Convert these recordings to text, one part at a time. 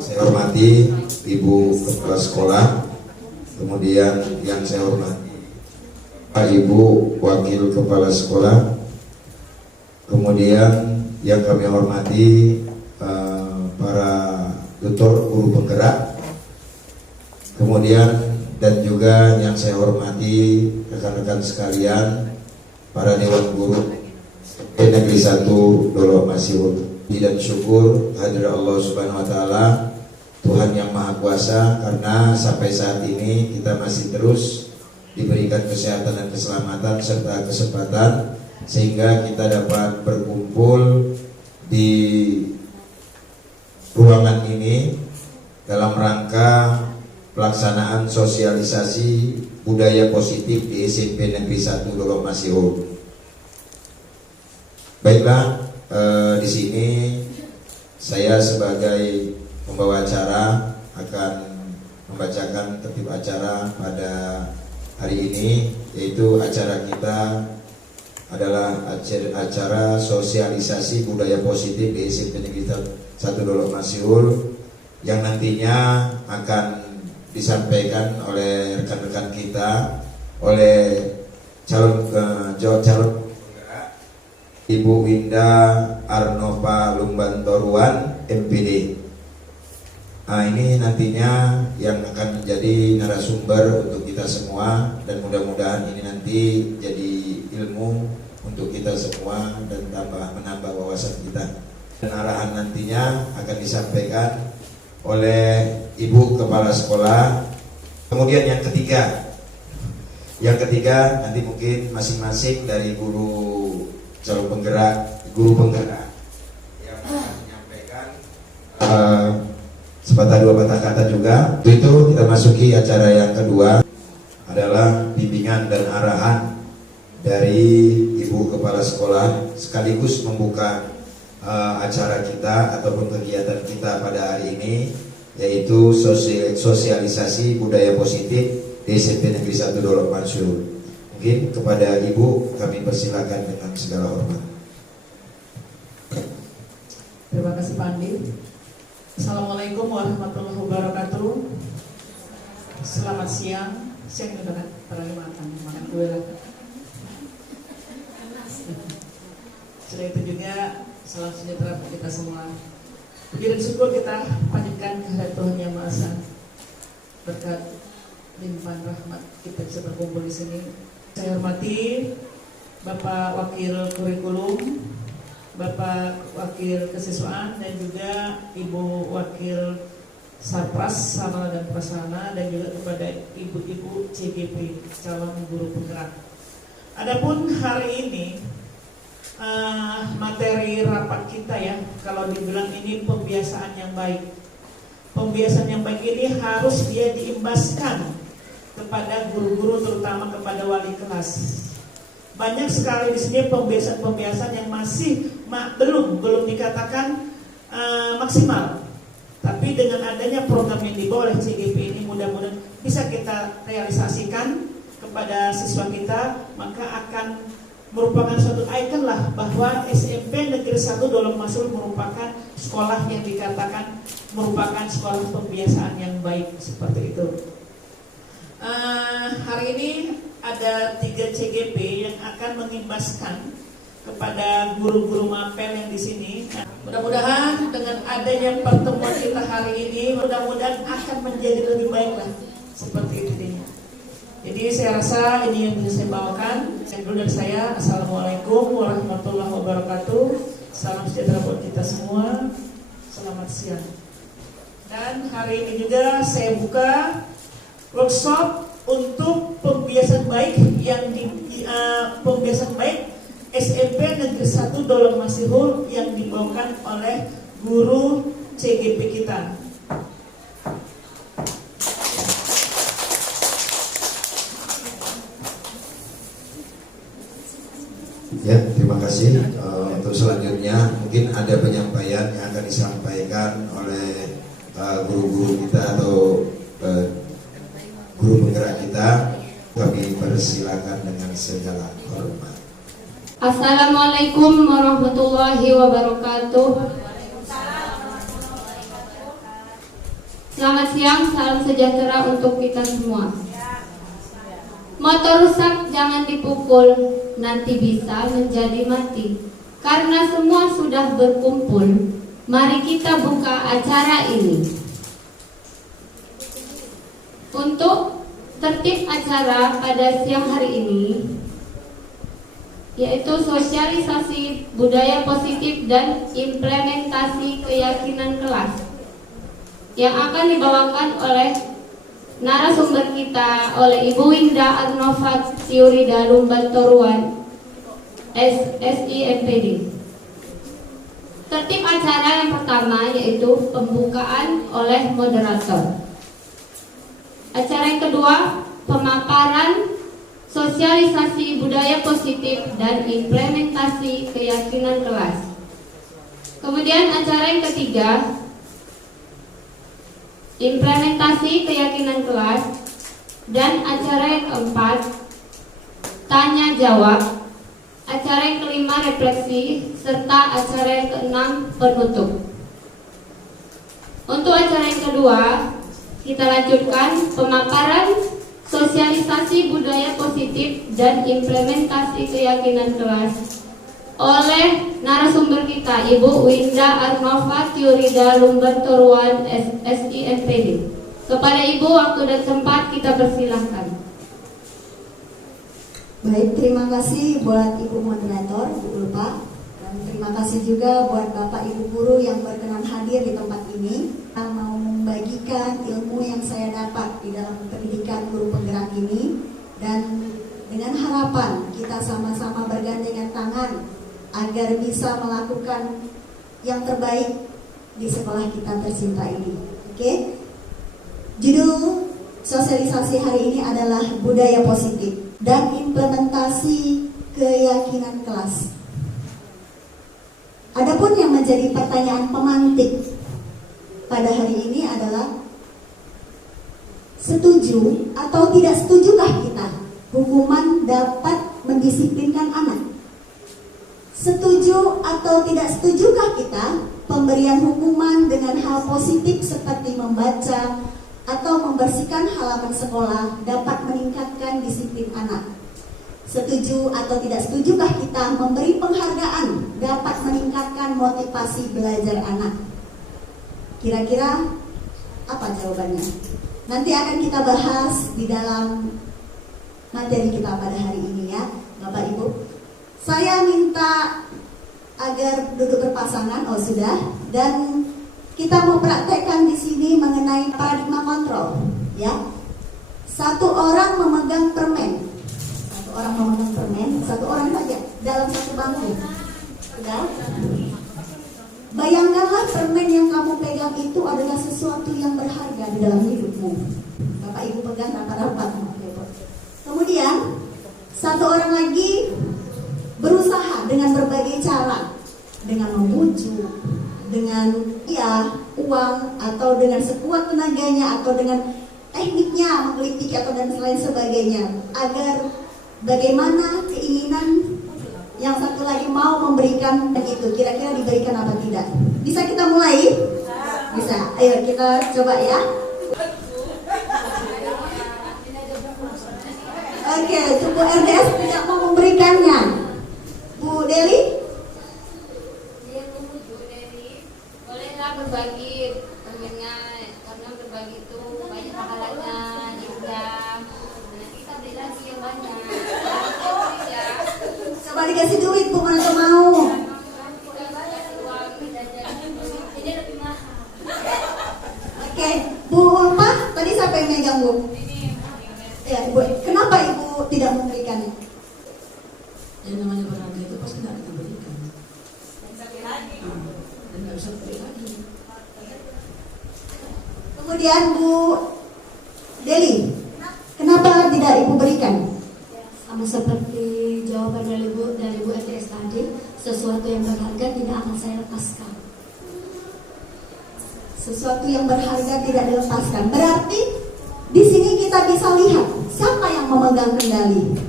Saya hormati Ibu Kepala Sekolah, kemudian yang saya hormati Pak Ibu Wakil Kepala Sekolah, kemudian yang kami hormati para tutor guru penggerak, kemudian dan juga yang saya hormati rekan-rekan sekalian, para Dewan Guru Negeri 1 Dolo Masiul. Dan syukur hadirat Allah Subhanahu Wa Taala, Tuhan yang Maha Kuasa, karena sampai saat ini kita masih terus diberikan kesehatan dan keselamatan serta kesempatan sehingga kita dapat berkumpul di ruangan ini dalam rangka pelaksanaan sosialisasi budaya positif di SMP Negeri 1 Dolo Masiul. Baiklah, di sini saya sebagai pembawa acara akan membacakan tertib acara pada hari ini, yaitu acara kita adalah acara sosialisasi budaya positif di SMP Negeri 1 Dolo Masiul yang nantinya akan disampaikan oleh rekan-rekan kita, oleh calon Ibu Winda Arnova Lumbantoruan MPD. Nah, ini nantinya yang akan menjadi narasumber untuk kita semua, dan mudah-mudahan ini nanti jadi ilmu untuk kita semua dan menambah wawasan kita. Dan arahan nantinya akan disampaikan oleh Ibu Kepala Sekolah. Kemudian yang ketiga nanti mungkin masing-masing dari guru calon penggerak, guru penggerak yang akan menyampaikan sepatah dua patah kata juga. Itu kita masuki acara yang kedua adalah bimbingan dan arahan dari Ibu Kepala Sekolah sekaligus membuka acara kita ataupun kegiatan kita pada hari ini, yaitu sosialisasi budaya positif di SMP Negeri 1 Dolo Masiul. Mungkin kepada Ibu kami persilakan dengan segala hormat. Terima kasih Pak Andi. Assalamualaikum warahmatullahi wabarakatuh. Selamat siang. Siang juga kan? Para makan kue lah. Sudah itu juga salam sejahtera untuk kita semua. Puji dan syukur kita panjatkan kehadirat Tuhan Yang Maha Esa. Berkat limpahan rahmat kita bisa berkumpul di sini. Saya hormati Bapak Wakil Kurikulum, Bapak Wakil Kesiswaan, dan juga Ibu Wakil Sarpras Sarana dan Prasarana, dan juga kepada ibu-ibu CGP calon guru penggerak. Adapun hari ini materi rapat kita ya, kalau dibilang ini pembiasaan yang baik. Pembiasaan yang baik ini harus dia diimbaskan kepada guru-guru, terutama kepada wali kelas. Banyak sekali di sini pembiasaan yang masih belum dikatakan maksimal. Tapi dengan adanya program yang dibawa oleh CGP ini, mudah-mudahan bisa kita realisasikan kepada siswa kita, maka akan merupakan suatu ikon lah bahwa SMP Negeri 1 Dolo Masiul merupakan sekolah yang dikatakan merupakan sekolah pembiasaan yang baik, seperti itu. Hari ini ada 3 CGP yang akan mengimbaskan kepada guru-guru mapel yang di sini. Nah, mudah-mudahan dengan adanya pertemuan kita hari ini, mudah-mudahan akan menjadi lebih baik lah, seperti itu. Jadi saya rasa ini yang bisa saya bawakan. Yang dulu dari saya, Assalamualaikum warahmatullahi wabarakatuh. Salam sejahtera buat kita semua. Selamat siang. Dan hari ini juga saya buka workshop untuk pembiasaan baik yang pembiasaan baik SMP Negeri 1 Dolo Masiul yang dibawakan oleh guru CGP kita. Ya, terima kasih. Untuk selanjutnya mungkin ada penyampaian yang akan disampaikan oleh guru-guru kita atau guru penggerak kita. Kami persilakan dengan segala hormat. Assalamualaikum warahmatullahi wabarakatuh. Selamat siang, salam sejahtera untuk kita semua. Motor rusak jangan dipukul, nanti bisa menjadi mati. Karena semua sudah berkumpul, mari kita buka acara ini. Untuk tertib acara pada siang hari ini, yaitu sosialisasi budaya positif dan implementasi keyakinan kelas, yang akan dibawakan oleh narasumber kita, oleh Ibu Winda Arnova Tiurida Lumbantoruan, SSI MPD. Tertib acara yang pertama yaitu pembukaan oleh moderator. Acara yang kedua, pemaparan sosialisasi budaya positif dan implementasi keyakinan kelas. Kemudian acara yang ketiga, implementasi keyakinan kelas. Dan acara yang keempat, tanya jawab. Acara yang kelima, refleksi. Serta acara yang keenam, penutup. Untuk acara yang kedua, kita lanjutkan pemaparan sosialisasi budaya positif dan implementasi keyakinan kelas oleh narasumber kita, Ibu Winda Arnova Tiurida Lumbantoruan, SSI MPD. Kepada Ibu, waktu dan tempat kita persilahkan. Baik, terima kasih buat Ibu Moderator, Bu Ulpa. Dan terima kasih juga buat Bapak Ibu Guru yang berkenan hadir di tempat ini. Kita mau membagikan ilmu yang saya dapat di dalam pendidikan guru penggerak ini. Dan dengan harapan kita sama-sama bergandengan tangan agar bisa melakukan yang terbaik di sekolah kita tercinta ini. Oke? Judul sosialisasi hari ini adalah budaya positif dan implementasi keyakinan kelas. Adapun yang menjadi pertanyaan pemantik pada hari ini adalah, setuju atau tidak setujukah kita hukuman dapat mendisiplinkan anak? Setuju atau tidak setujukah kita pemberian hukuman dengan hal positif seperti membaca atau membersihkan halaman sekolah dapat meningkatkan disiplin anak? Setuju atau tidak setujukah kita memberi penghargaan dapat meningkatkan motivasi belajar anak? Kira-kira apa jawabannya? Nanti akan kita bahas di dalam materi kita pada hari ini ya, Bapak Ibu. Saya minta agar duduk berpasangan, sudah, dan kita mau praktekkan di sini mengenai paradigma kontrol, ya. Satu orang memegang permen, satu orang saja dalam satu bangku. Sudah? Bayangkanlah permen yang kamu pegang itu adalah sesuatu yang berharga di dalam hidupmu. Bapak Ibu pegang rapat-rapat. Kemudian satu orang lagi berusaha dengan berbagai cara, dengan membujuk, dengan uang, atau dengan sekuat tenaganya, atau dengan tekniknya menggelitik atau dan lain sebagainya, agar bagaimana keinginan yang satu lagi mau memberikan itu, kira-kira diberikan apa tidak. Bisa kita mulai? Bisa. Ayo kita coba ya. Oke, Ibu RDS tidak mau memberikannya. Bu Deli? Bu Deli, bolehlah berbagi permennya, karena berbagi itu banyak pahalanya juga. Nanti kita beli lagi yang banyak. Ya. Coba dikasih duit, Bu, mana mau? Ini lebih mahal. Oke, Bu Ulpa, tadi siapa yang megang, Bu? Ya, Bu. Kenapa Ibu tidak memberikannya? Yang namanya berharga itu pasti tidak kita berikan. Dan nggak bisa beli lagi. Kemudian Bu Deli, kenapa tidak Ibu berikan? Sama seperti jawaban dari Bu RTS tadi, sesuatu yang berharga tidak akan saya lepaskan. Sesuatu yang berharga tidak dilepaskan. Berarti di sini kita bisa lihat siapa yang memegang kendali.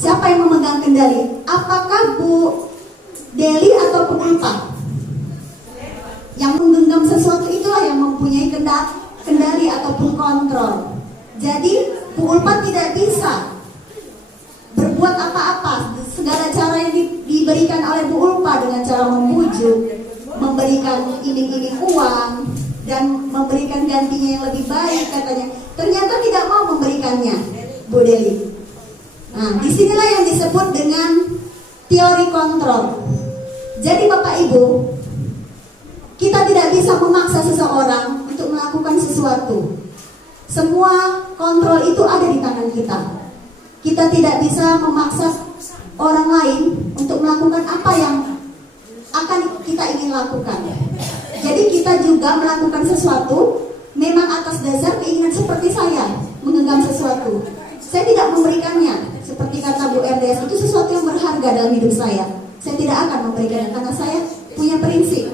Siapa yang memegang kendali? Apakah Bu Deli atau Bu Ulpa? Yang menggenggam sesuatu itulah yang mempunyai kendali ataupun kontrol. Jadi Bu Ulpan tidak bisa berbuat apa-apa. Segala cara yang diberikan oleh Bu Ulpa dengan cara membujuk, memberikan iming-iming uang, dan memberikan gantinya yang lebih baik katanya, ternyata tidak mau memberikannya, Bu Deli. Nah, disinilah yang disebut dengan teori kontrol. Jadi Bapak Ibu, kita tidak bisa memaksa seseorang untuk melakukan sesuatu. Semua kontrol itu ada di tangan kita. Kita tidak bisa memaksa orang lain untuk melakukan apa yang akan kita ingin lakukan. Jadi kita juga melakukan sesuatu memang atas dasar keinginan seperti saya menggenggam sesuatu. Saya tidak memberikannya. Seperti kata Bu RDS, itu sesuatu yang berharga dalam hidup saya. Saya tidak akan memberikannya karena saya punya prinsip.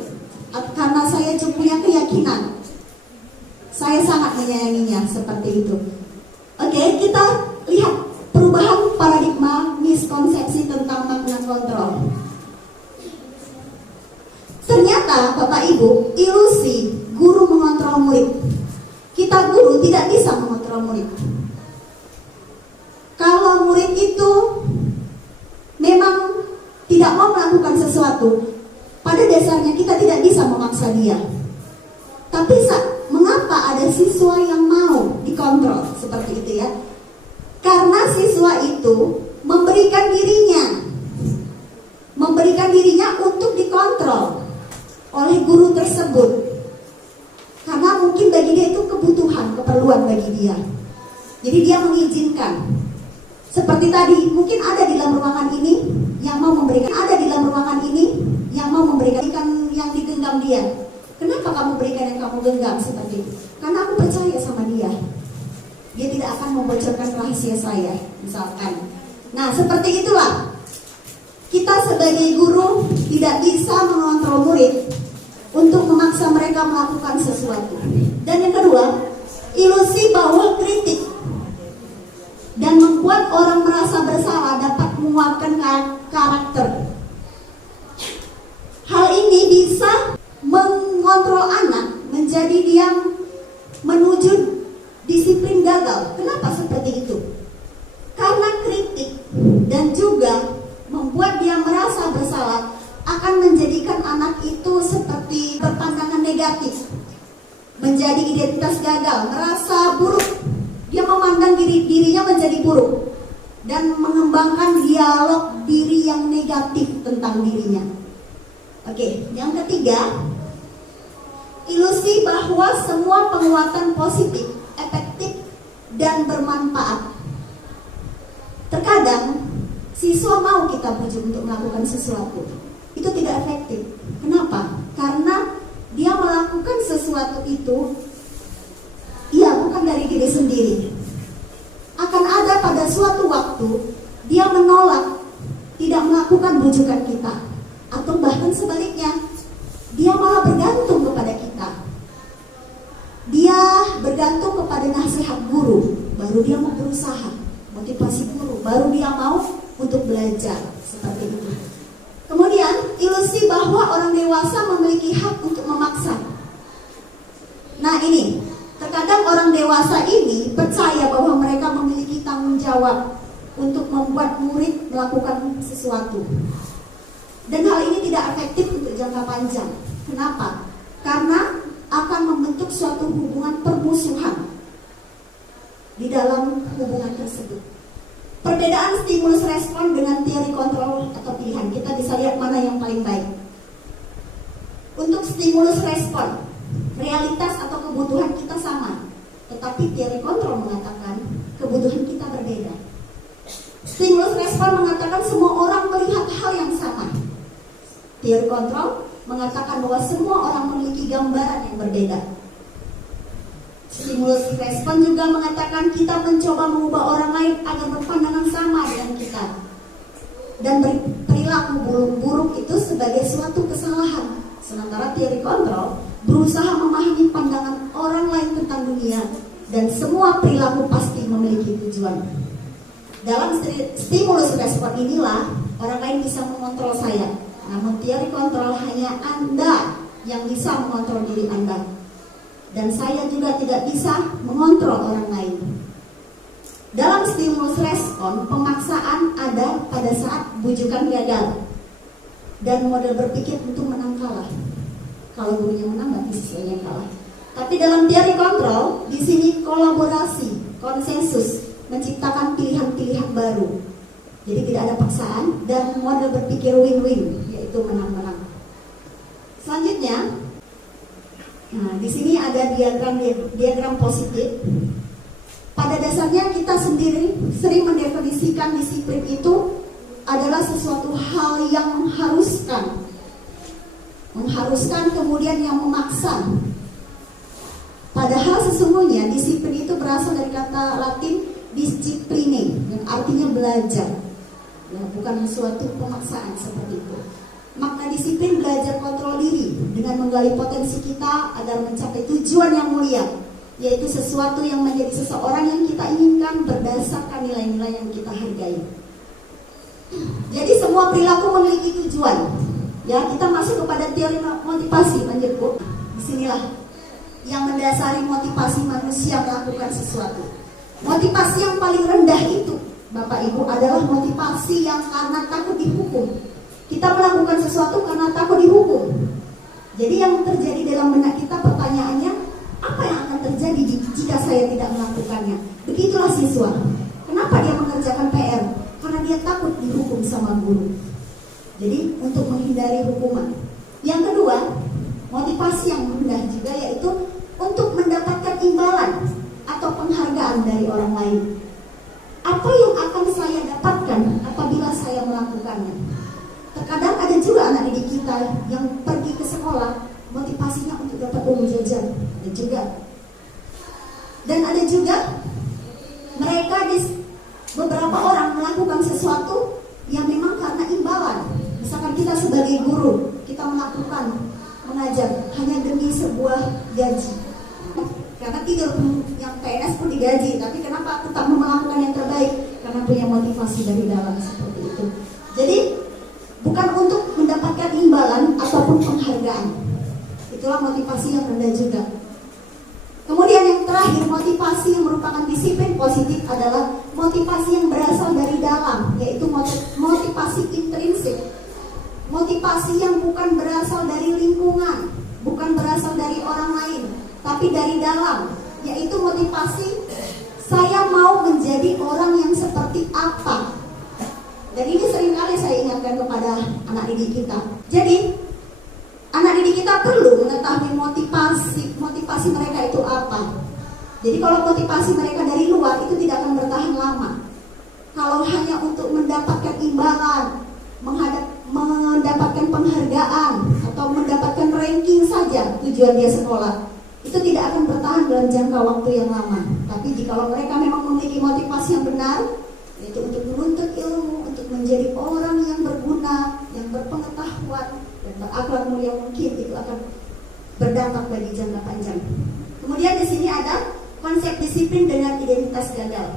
Karena saya punya keyakinan. Saya sangat menyayanginya seperti itu. Oke, kita lihat perubahan paradigma miskonsepsi tentang makna kontrol. Ternyata Bapak Ibu, ilusi guru mengontrol murid. Kita guru tidak bisa mengontrol murid. Kalau murid itu memang tidak mau melakukan sesuatu, pada dasarnya kita tidak bisa memaksa dia. Tapi mengapa ada siswa yang mau dikontrol seperti itu ya? Karena siswa itu memberikan dirinya untuk dikontrol oleh guru tersebut. Karena mungkin bagi dia itu keperluan bagi dia. Jadi dia mengizinkan. Seperti tadi, mungkin ada di dalam ruangan ini yang mau memberikan, yang digenggam dia. Kenapa kamu berikan yang kamu genggam seperti itu? Karena aku percaya sama dia. Dia tidak akan membocorkan rahasia saya, misalkan. Nah, seperti itulah. Kita sebagai guru tidak bisa mengontrol murid untuk memaksa mereka melakukan sesuatu. Dan yang kedua, ilusi bahwa kritik dan membuat orang merasa bersalah dapat menguatkan karakter. Hal ini bisa mengontrol anak menjadi dia menuju disiplin gagal. Kenapa seperti itu? Karena kritik dan juga membuat dia merasa bersalah akan menjadikan anak itu seperti berpandangan negatif, menjadi identitas gagal, merasa buruk. Dia memandang dirinya menjadi buruk dan mengembangkan dialog diri yang negatif tentang dirinya. Oke, yang ketiga, ilusi bahwa semua penguatan positif, efektif, dan bermanfaat. Terkadang siswa mau kita bujuk untuk melakukan sesuatu, itu tidak efektif. Kenapa? Karena dia melakukan sesuatu itu bukan dari diri sendiri. Akan ada pada suatu waktu dia menolak, tidak melakukan bujukan kita, atau bahkan sebaliknya, dia malah bergantung kepada kita. Dia bergantung kepada nasihat guru, baru dia mau berusaha. Motivasi guru, baru dia mau untuk belajar, seperti itu. Kemudian ilusi bahwa orang dewasa memiliki hak untuk memaksa. Nah ini, terkadang orang dewasa ini percaya bahwa mereka memiliki tanggung jawab untuk membuat murid melakukan sesuatu. Dan hal ini tidak efektif untuk jangka panjang. Kenapa? Karena akan membentuk suatu hubungan permusuhan di dalam hubungan tersebut. Perbedaan stimulus respon dengan teori kontrol atau pilihan, kita bisa lihat mana yang paling baik. Untuk stimulus respon, realitas atau kebutuhan kita sama, tetapi teori kontrol mengatakan kebutuhan kita berbeda. Stimulus respon mengatakan semua orang melihat hal yang sama. Teori kontrol mengatakan bahwa semua orang memiliki gambaran yang berbeda. Stimulus respon juga mengatakan kita mencoba mengubah orang lain agar berpandangan sama dengan kita, dan perilaku buruk itu sebagai suatu kesalahan. Sementara teori kontrol berusaha memahami pandangan orang lain tentang dunia, dan semua perilaku pasti memiliki tujuan. Dalam stimulus respon inilah orang lain bisa mengontrol saya. Namun teori kontrol hanya Anda yang bisa mengontrol diri Anda. dan saya juga tidak bisa mengontrol orang lain. Dalam stimulus respon, pemaksaan ada pada saat bujukan gagal dan model berpikir untuk menang kalah. Kalau gurunya menang, berarti siswanya kalah. Tapi dalam teori kontrol, di sini kolaborasi, konsensus, menciptakan pilihan-pilihan baru. Jadi tidak ada paksaan dan model berpikir win-win, yaitu menang-menang. Selanjutnya, nah, di sini ada diagram positif. Pada dasarnya kita sendiri sering mendefinisikan disiplin itu adalah sesuatu hal yang mengharuskan kemudian yang memaksa. Padahal sesungguhnya disiplin itu berasal dari kata Latin discipline yang artinya belajar, ya, bukan suatu pemaksaan seperti itu. Makna disiplin belajar kontrol diri dengan menggali potensi kita agar mencapai tujuan yang mulia, yaitu sesuatu yang menjadi seseorang yang kita inginkan berdasarkan nilai-nilai yang kita hargai. Jadi semua perilaku memiliki tujuan. Ya, kita masuk kepada teori motivasi, menyebut disinilah yang mendasari motivasi manusia melakukan sesuatu. Motivasi yang paling rendah itu, Bapak Ibu, adalah motivasi yang karena takut dihukum. Kita melakukan sesuatu karena takut dihukum. Jadi yang terjadi dalam benak kita pertanyaannya, apa yang akan terjadi jika saya tidak melakukannya? Begitulah siswa. Kenapa dia mengerjakan PR? Karena dia takut dihukum sama guru. Jadi untuk menghindari hukuman. Yang kedua, motivasi yang rendah juga yaitu untuk mendapatkan imbalan atau penghargaan dari orang lain. Apa yang akan saya dapatkan apabila saya melakukannya? Terkadang ada juga anak didik kita yang pergi ke sekolah motivasinya untuk dapat uang jajan, dan ada juga mereka beberapa orang melakukan sesuatu yang memang karena imbalan. Misalkan kita sebagai guru, kita melakukan mengajar hanya demi sebuah gaji. Karena tidur yang PNS pun digaji, tapi kenapa aku tak mau melakukan yang terbaik? Karena punya motivasi dari dalam seperti itu. Jadi bukan untuk mendapatkan imbalan ataupun penghargaan. Itulah motivasi yang rendah juga. Kemudian yang terakhir, motivasi yang merupakan disiplin positif adalah motivasi yang berasal dari dalam, yaitu motivasi intrinsik. Motivasi yang bukan berasal dari lingkungan, bukan berasal dari orang lain, tapi dari dalam, yaitu motivasi saya mau menjadi orang yang seperti apa. Dan ini seringkali saya ingatkan kepada anak didik kita. Jadi anak didik kita perlu mengetahui motivasi mereka itu apa. Jadi kalau motivasi mereka dari luar itu tidak akan bertahan lama. Kalau hanya untuk mendapatkan imbalan, mendapatkan penghargaan atau mendapatkan ranking saja tujuan dia sekolah, itu tidak akan bertahan dalam jangka waktu yang lama. Tapi jikalau mereka memang memiliki motivasi yang benar, yaitu untuk menuntut ilmu, untuk menjadi orang yang berguna, yang berpengetahuan dan berakhlak mulia, mungkin itu akan berdampak bagi jangka panjang. Kemudian di sini ada konsep disiplin dengan identitas gagal.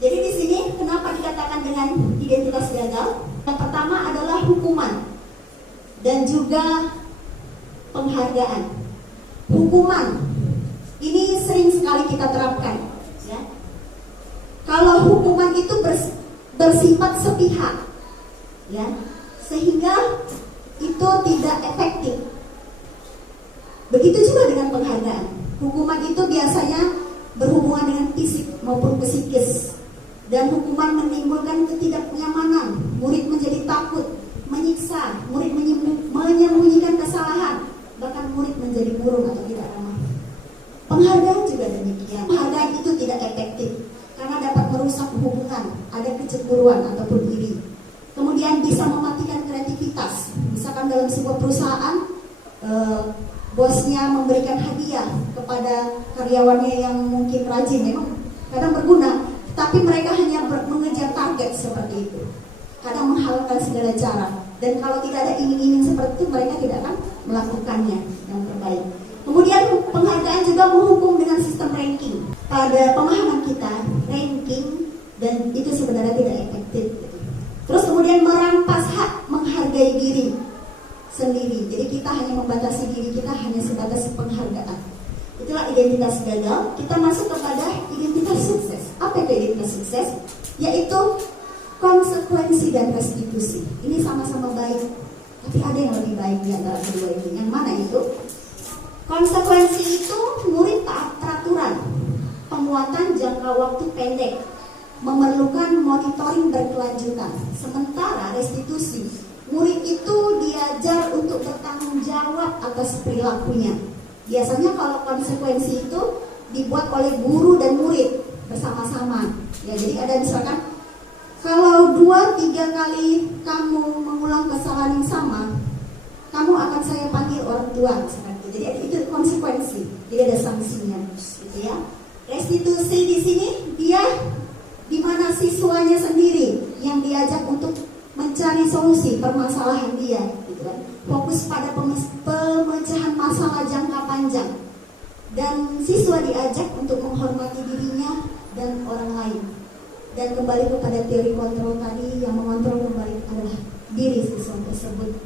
Jadi di sini kenapa dikatakan dengan identitas gagal? Yang pertama adalah hukuman dan juga penghargaan. Hukuman ini sering sekali kita terapkan, ya. Kalau hukuman itu bersifat sepihak, ya, sehingga itu tidak efektif. Begitu juga dengan penghargaan. Hukuman itu biasanya berhubungan dengan fisik maupun psikis. Dan hukuman menimbulkan ketidaknyamanan, murid menjadi takut, menyiksa, murid menyembunyikan kesalahan, bahkan murid menjadi murung atau tidak ramah. Penghargaan juga demikian. Penghargaan itu tidak efektif karena dapat merusak hubungan, ada kecemburuan ataupun iri. Kemudian bisa mematikan kreativitas. Misalkan dalam sebuah perusahaan, bosnya memberikan hadiah kepada karyawannya yang mungkin rajin, memang kadang berguna, tapi mereka hanya mengejar target seperti itu. Kadang menghalalkan segala cara. Dan kalau tidak ada iming-iming seperti itu, mereka tidak akan melakukannya yang terbaik. Kemudian penghargaan juga menghukum dengan sistem ranking. Pada pemahaman kita, ranking dan itu sebenarnya tidak efektif. Terus kemudian merampas hak menghargai diri. sendiri. Jadi kita hanya membatasi diri kita hanya sebatas penghargaan. Itulah identitas gagal. Kita masuk kepada identitas sukses. Apa itu identitas sukses? Yaitu konsekuensi dan restitusi. Ini sama-sama baik, tapi ada yang lebih baik di antara kedua ini. Yang mana itu? Konsekuensi itu murid taat peraturan, penguatan jangka waktu pendek, memerlukan monitoring berkelanjutan. Sementara restitusi, murid itu diajar untuk bertanggung jawab atas perilakunya. Biasanya kalau konsekuensi itu dibuat oleh guru dan murid bersama-sama. Ya, jadi ada misalkan kalau 2-3 kali kamu mengulang kesalahan yang sama, kamu akan saya panggil orang tua. Misalkan. Jadi itu konsekuensi. Jadi ada sanksinya, gitu ya. Restitusi di sini dia di mana siswanya sendiri yang diajak untuk mencari solusi permasalahan dia, gitu kan. Fokus pada pemecahan masalah jangka panjang, dan siswa diajak untuk menghormati dirinya dan orang lain. Dan kembali kepada teori kontrol tadi, yang mengontrol kembali adalah diri siswa tersebut.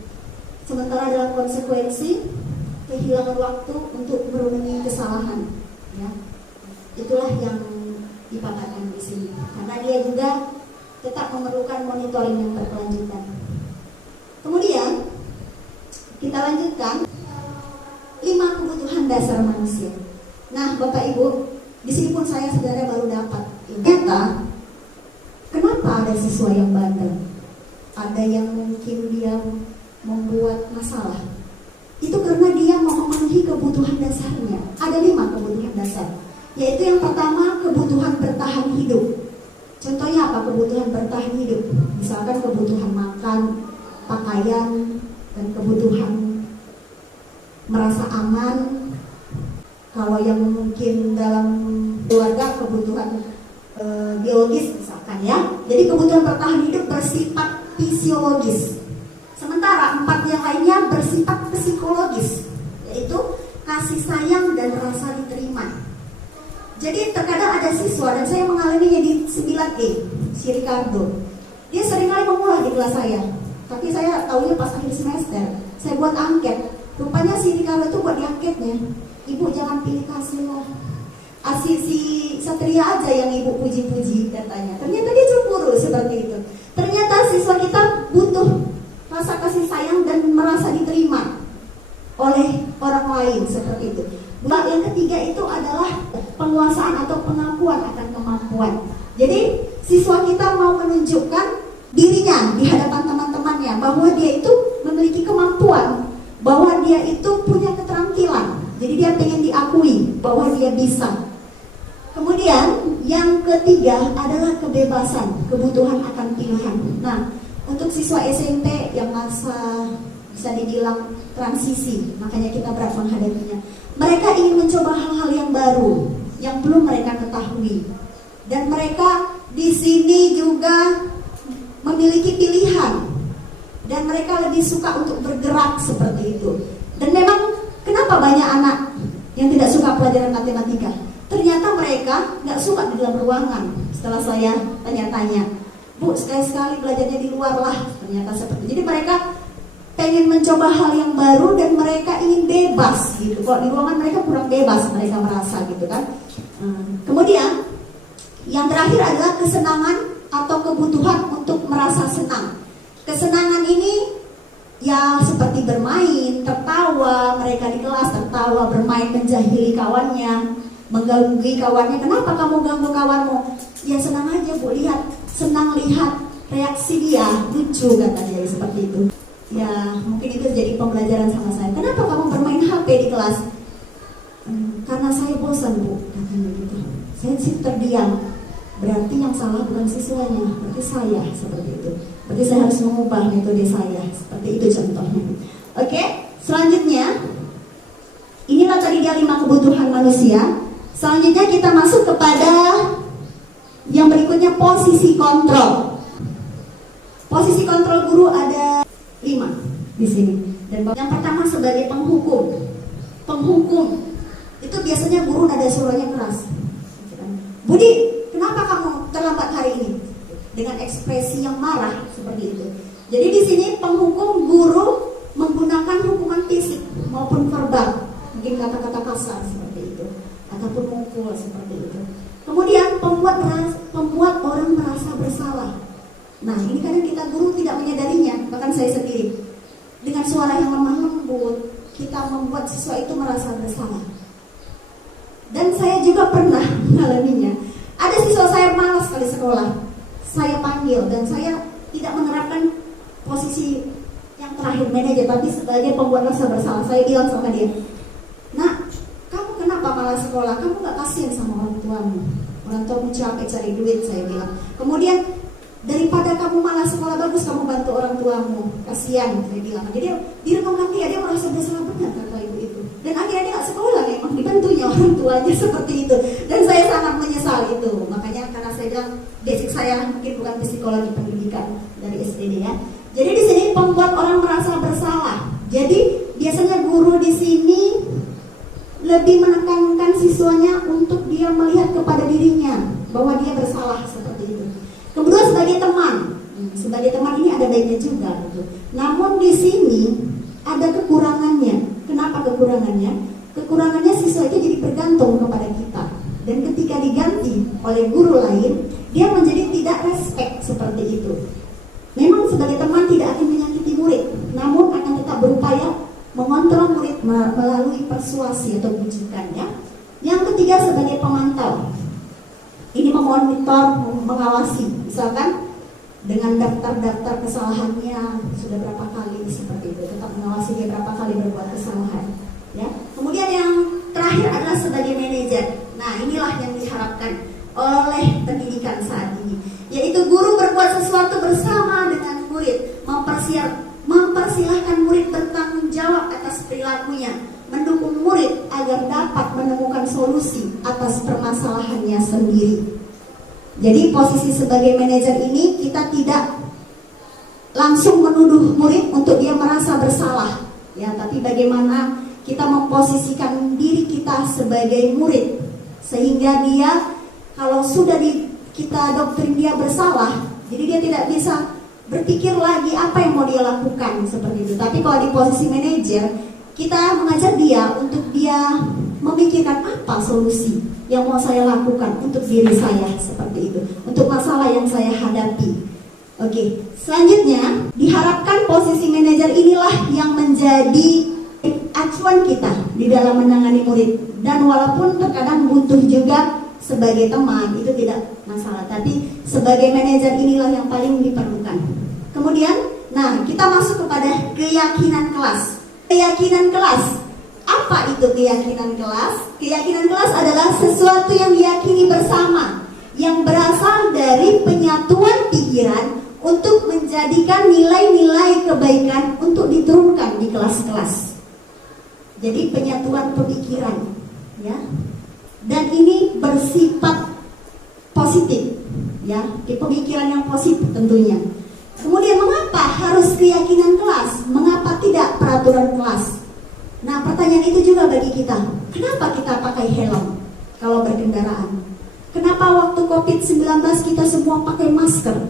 Sementara dalam konsekuensi, kehilangan waktu untuk merenungi kesalahan, ya. Itulah yang dipaparkan di sini. Karena dia juga tetap memerlukan monitoring yang berkelanjutan. Kemudian kita lanjutkan 5 kebutuhan dasar manusia. Nah, Bapak Ibu, di sini pun saya sebenarnya baru dapat. Ternyata kenapa ada siswa yang bandel? Ada yang mungkin dia membuat masalah. Itu karena dia mau memenuhi kebutuhan dasarnya. Ada 5 kebutuhan dasar. Yaitu yang pertama, kebutuhan bertahan hidup. Contohnya apa kebutuhan bertahan hidup? Misalkan kebutuhan makan, pakaian, dan kebutuhan merasa aman. Kalau yang mungkin dalam keluarga kebutuhan biologis misalkan, ya. Jadi kebutuhan bertahan hidup bersifat fisiologis. Sementara 4 yang lainnya bersifat psikologis, yaitu kasih sayang dan rasa diterima. Jadi terkadang ada siswa, dan saya mengalaminya di 9E, si Ricardo. Dia seringkali mengulah di kelas saya, tapi saya tahunya pas akhir semester. Saya buat angket. Rupanya si Ricardo itu buat di angketnya, ibu jangan pilih kasih lah. Si Satria aja yang ibu puji-puji katanya. Ternyata dia cemburu seperti itu. Ternyata siswa kita butuh rasa kasih sayang dan merasa diterima oleh orang lain seperti itu. Yang ketiga itu adalah penguasaan atau pengakuan akan kemampuan. Jadi siswa kita mau menunjukkan dirinya di hadapan teman-temannya bahwa dia itu memiliki kemampuan, bahwa dia itu punya keterampilan. Jadi dia pengen diakui bahwa dia bisa. Kemudian yang ketiga adalah kebebasan, kebutuhan akan pilihan. Nah, untuk siswa SMP yang masa bisa dibilang transisi, makanya kita berat menghadapinya. Mereka ingin mencoba hal-hal yang baru yang belum mereka ketahui, dan mereka di sini juga memiliki pilihan, dan mereka lebih suka untuk bergerak seperti itu. Dan memang kenapa banyak anak yang tidak suka pelajaran matematika? Ternyata mereka nggak suka di dalam ruangan. Setelah saya tanya-tanya, Bu, sekali-sekali belajarnya di luar lah. Ternyata seperti itu. Jadi mereka pengen mencoba hal yang baru dan mereka ingin bebas gitu. Kalau di ruangan mereka kurang bebas, mereka merasa gitu kan. Kemudian yang terakhir adalah kesenangan atau kebutuhan untuk merasa senang. Kesenangan ini ya seperti bermain, tertawa, mereka di kelas tertawa, bermain, menjahili kawannya, mengganggu kawannya. Kenapa kamu ganggu kawanmu? Ya senang aja Bu, senang lihat reaksi dia, lucu kata dia seperti itu. Ya mungkin itu jadi pembelajaran sama saya. Kenapa kamu bermain HP di kelas? Karena saya bosan Bu, katanya gitu. Saya sih terdiam. Berarti yang salah bukan siswanya, berarti saya, seperti itu. Berarti saya harus mengubah metode saya, seperti itu contohnya. Oke, selanjutnya inilah tadi dia 5 kebutuhan manusia. Selanjutnya kita masuk kepada yang berikutnya, posisi kontrol. Posisi kontrol guru ada 5 di sini. Dan yang pertama sebagai penghukum. Penghukum itu biasanya guru nada suaranya keras. Budi, kenapa kamu terlambat hari ini? Dengan ekspresi yang marah seperti itu. Jadi di sini penghukum guru menggunakan verbal, mungkin kata-kata kasar seperti itu, ataupun mukul seperti itu. Kemudian pembuat orang merasa bersalah. Nah, ini kadang kita guru tidak menyadarinya, bahkan saya sendiri. Dengan suara yang lemah lembut, kita membuat siswa itu merasa bersalah. Dan saya juga pernah mengalaminya. Ada siswa saya malas sekali sekolah. Saya panggil dan saya tidak menerapkan posisi yang terakhir manajer, tapi sebagai pembuat rasa bersalah. Saya bilang sama dia, "Nak, kamu kenapa malas sekolah? Kamu gak kasihan sama orang tuamu? Orang tuamu capek cari duit," saya bilang. Kemudian, "Daripada kamu malas sekolah, bagus kamu bantu orang tuamu, kasihan," saya bilang. Jadi di renungan dia merasa bersalah benar kata ibu itu. Dan akhirnya dia gak sekolah, memang dibantunya orang tuanya seperti itu. Dan saya sangat menyesal itu. Makanya karena saya bilang basic saya mungkin bukan psikologi pendidikan dari SDD ya. Jadi di sini pembuat orang merasa bersalah. Jadi biasanya guru di sini lebih menekankan siswanya untuk dia melihat kepada dirinya bahwa dia bersalah seperti itu. Kedua, sebagai teman ini ada baiknya juga gitu. Namun di sini ada kekurangannya. Kenapa kekurangannya? Kekurangannya siswa itu jadi bergantung kepada kita. Dan ketika diganti oleh guru lain, dia menjadi tidak respect seperti itu. Memang sebagai teman tidak akan menyakiti murid, namun akan tetap berupaya mengontrol murid melalui persuasi atau bujukannya. Yang ketiga, sebagai pemantau. Ini memonitor, mengawasi, misalkan dengan daftar-daftar kesalahannya sudah berapa kali seperti itu, tetap mengawasi dia berapa kali berbuat kesalahan. Ya. Kemudian yang terakhir adalah sebagai manajer. Nah, inilah yang diharapkan oleh pendidikan saat ini, yaitu guru berbuat sesuatu bersama dengan murid, mempersilahkan murid bertanggung jawab atas perilakunya, mendukung murid agar dapat menemukan solusi atas permasalahannya sendiri. Jadi posisi sebagai manajer ini kita tidak langsung menuduh murid untuk dia merasa bersalah, ya, tapi bagaimana kita memposisikan diri kita sebagai murid sehingga dia kalau sudah kita doktrin dia bersalah, jadi dia tidak bisa berpikir lagi apa yang mau dia lakukan seperti itu. Tapi kalau di posisi manajer, kita mengajar dia untuk dia memikirkan apa solusi yang mau saya lakukan untuk diri saya seperti itu, untuk masalah yang saya hadapi. Oke, selanjutnya diharapkan posisi manajer inilah yang menjadi acuan kita di dalam menangani murid. Dan walaupun terkadang butuh juga sebagai teman, itu tidak masalah, tapi sebagai manajer inilah yang paling diperlukan. Kemudian, nah kita masuk kepada keyakinan kelas. Keyakinan kelas, apa itu keyakinan kelas? Keyakinan kelas adalah sesuatu yang diyakini bersama, yang berasal dari penyatuan pikiran untuk menjadikan nilai-nilai kebaikan untuk diturunkan di kelas-kelas. Jadi penyatuan pemikiran, ya. Dan ini bersifat positif, ya, di pemikiran yang positif tentunya. Kemudian mengapa harus keyakinan kelas? Mengapa tidak peraturan kelas? Nah, pertanyaan itu juga bagi kita. Kenapa kita pakai helm kalau berkendaraan? Kenapa waktu COVID-19 kita semua pakai masker?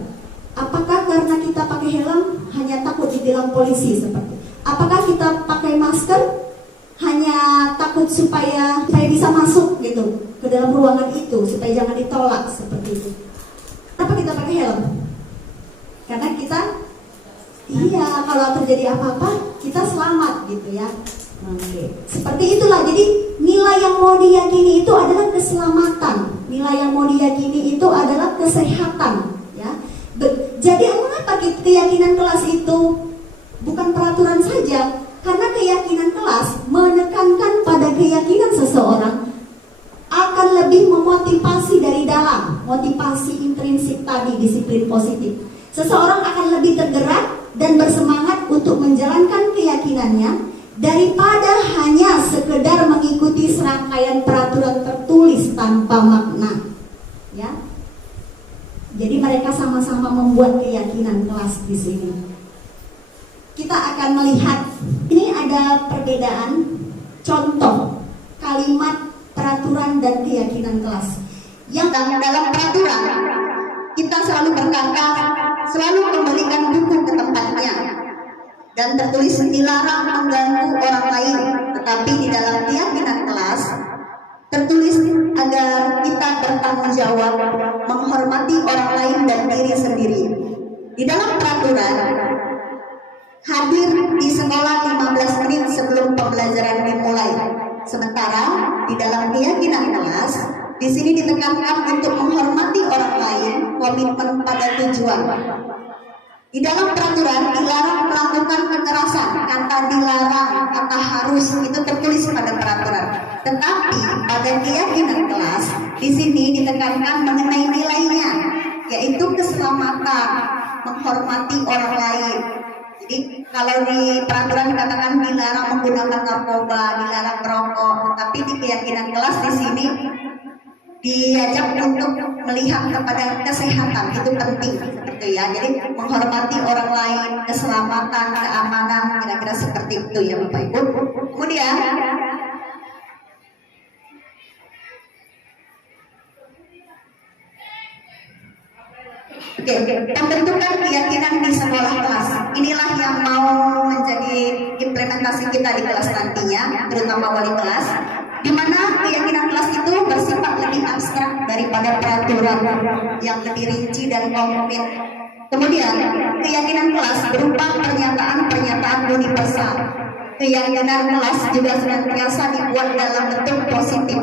Apakah karena kita pakai helm hanya takut dibilang polisi seperti? Apakah kita pakai masker hanya takut supaya bisa masuk gitu ke dalam ruangan itu, supaya jangan ditolak seperti itu? Kenapa kita pakai helm? Karena kita, iya, kalau terjadi apa-apa kita selamat gitu ya. Oke. Seperti itulah. Jadi nilai yang mau diyakini itu adalah keselamatan. Nilai yang mau diyakini itu adalah kesehatan, ya. Jadi mengapa keyakinan kelas itu bukan peraturan saja? Karena keyakinan kelas menekankan pada keyakinan seseorang akan lebih memotivasi dari dalam, motivasi intrinsik tadi, disiplin positif. Seseorang akan lebih tergerak dan bersemangat untuk menjalankan keyakinannya daripada hanya sekedar mengikuti serangkaian peraturan tertulis tanpa makna, ya. Jadi mereka sama-sama membuat keyakinan kelas di sini. Kita akan melihat ini ada perbedaan contoh kalimat peraturan dan keyakinan kelas. Yang dalam peraturan kita selalu berkata, selalu kembalikan buku ke tempatnya dan tertulis dilarang mengganggu orang lain, tetapi di dalam keyakinan kelas tertulis agar kita bertanggung jawab menghormati orang lain dan diri sendiri. Di dalam peraturan, hadir di sekolah 15 menit sebelum pembelajaran dimulai. Sementara di dalam keyakinan kelas, di sini ditekankan untuk menghormati orang lain, komitmen pada tujuan. Di dalam peraturan dilarang melakukan kekerasan, kata dilarang, kata harus itu tertulis pada peraturan. Tetapi pada keyakinan kelas di sini ditekankan mengenai nilainya, yaitu keselamatan, menghormati orang lain. Jadi kalau di peraturan dikatakan dilarang menggunakan narkoba, dilarang merokok, tetapi di keyakinan kelas di sini diajak untuk melihat kepada kesehatan, itu penting gitu ya. Jadi menghormati orang lain, keselamatan, keamanan, kira-kira seperti itu ya Bapak Ibu. Kemudian pembentukan keyakinan di sekolah kelas. Inilah yang mau menjadi implementasi kita di kelas nantinya, terutama wali kelas, di mana keyakinan kelas itu bersifat lebih abstrak daripada peraturan yang lebih rinci dan konkret. Kemudian, keyakinan kelas berupa pernyataan-pernyataan universal. Keyakinan kelas juga senantiasa dibuat dalam bentuk positif.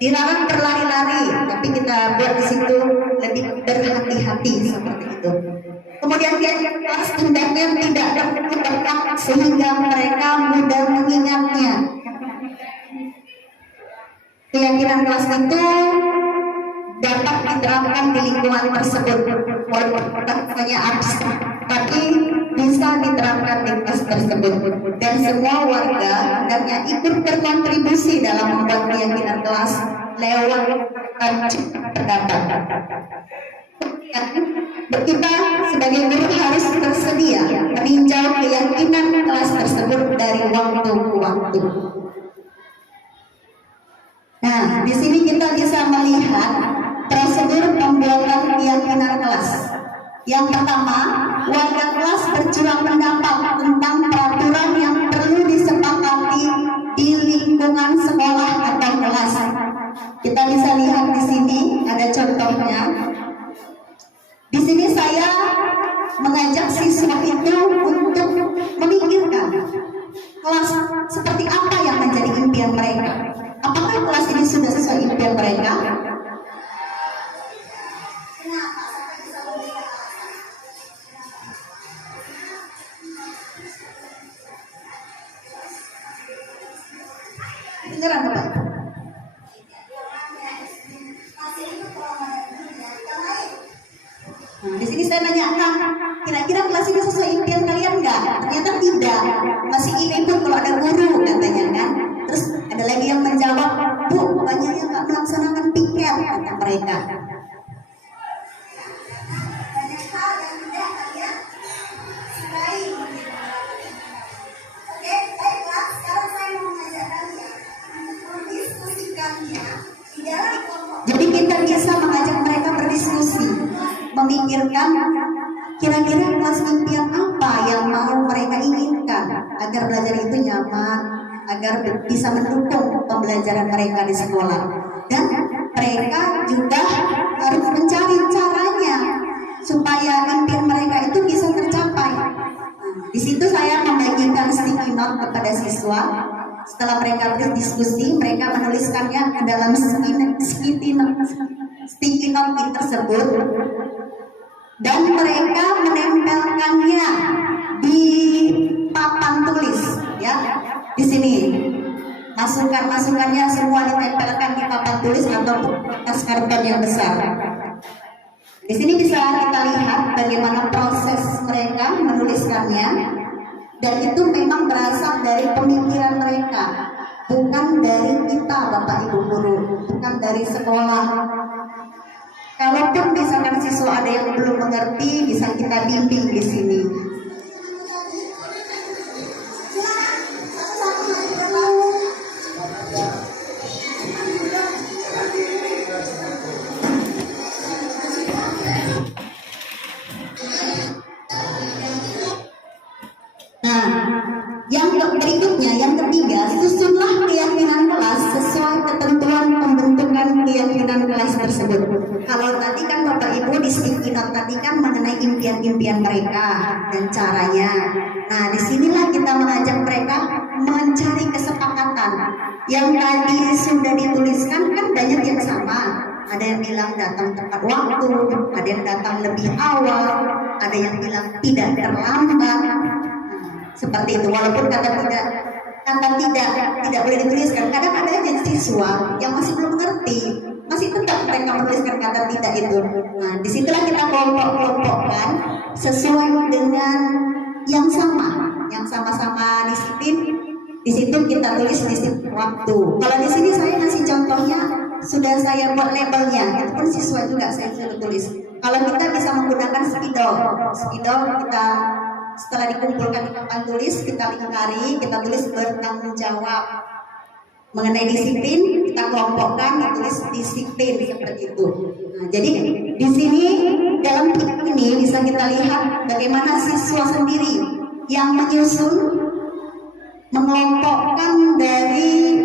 Dilarang berlari-lari, tapi kita buat di situ lebih berhati-hati seperti itu. Kemudian keyakinan kelas hendaknya tidak terdekat sehingga mereka mudah mengingatnya. Keyakinan kelas itu dapat diterapkan di lingkungan tersebut, walaupun hanya abstrak, tapi bisa diterapkan di kelas tersebut. Dan semua warga hendaknya ikut berkontribusi dalam membuat keyakinan kelas lewat pendapat. Kita sebagai guru harus bersedia meninjau keyakinan kelas tersebut dari waktu ke waktu. Nah, di sini kita bisa melihat prosedur pembuatan keyakinan kelas. Yang pertama, warga kelas bercurah pendapat tentang peraturan yang perlu disepakati di lingkungan sekolah atau kelas. Kita bisa lihat di sini ada contohnya. Di sini saya mengajak siswa itu untuk memikirkan kelas seperti apa yang menjadi impian mereka. Apakah kelas ini sudah sesuai impian mereka? Dengeran Bapak? Nah, di sini saya nanyakan, kira-kira kelas ini sesuai impian kalian enggak? Ternyata tidak. Masih ingin ikut kalau ada guru katanya kan. Terus ada lagi yang menjawab, Bu, banyak yang nggak melaksanakan piket, kata mereka. Banyak hal yang tidak kalian sukai. Oke, baiklah. Sekarang saya mau mengajak kalian untuk mendiskusikannya di dalam kelompok. Jadi kita bisa mengajak mereka berdiskusi, memikirkan kira-kira kelas impian apa yang mau mereka inginkan agar belajar itu nyaman, agar bisa mendukung pembelajaran mereka di sekolah. Dan mereka juga harus mencari caranya supaya impian mereka itu bisa tercapai. Di situ saya membagikan sticky note kepada siswa. Setelah mereka berdiskusi, mereka menuliskannya ke dalam sticky note tersebut, dan mereka menempelkannya di papan tulis, ya. Di sini masukannya semua ditempelkan di papan tulis atau kertas karton yang besar. Di sini bisa kita lihat bagaimana proses mereka menuliskannya, dan itu memang berasal dari pemikiran mereka, bukan dari kita Bapak Ibu guru, bukan dari sekolah. Kalaupun misalkan siswa ada yang belum mengerti, bisa kita bimbing di sini. Nah, yang berikutnya, yang ketiga, susun tadi kan mengenai impian-impian mereka dan caranya. Nah, disinilah kita mengajak mereka mencari kesepakatan. Yang tadi sudah dituliskan kan banyak yang sama. Ada yang bilang datang tepat waktu, ada yang datang lebih awal, ada yang bilang tidak terlambat. Seperti itu, walaupun kata tidak boleh dituliskan. Kadang ada aja siswa yang masih belum mengerti, masih tetap mereka menuliskan kata tidak itu. Nah, disitulah kita kelompok-kelompokkan sesuai dengan yang sama-sama disiplin. Di situ kita tulis disiplin waktu. Kalau di sini saya ngasih contohnya, sudah saya buat labelnya, itu pun siswa juga saya sudah tulis. Kalau kita bisa menggunakan spidol kita setelah dikumpulkan di papan tulis, kita lingkari, kita tulis bertanggung jawab. Mengenai disiplin, kita kelompokkan, ditulis disiplin seperti itu. Nah, jadi di sini dalam titik ini bisa kita lihat bagaimana siswa sendiri yang menyusun, mengelompokkan dari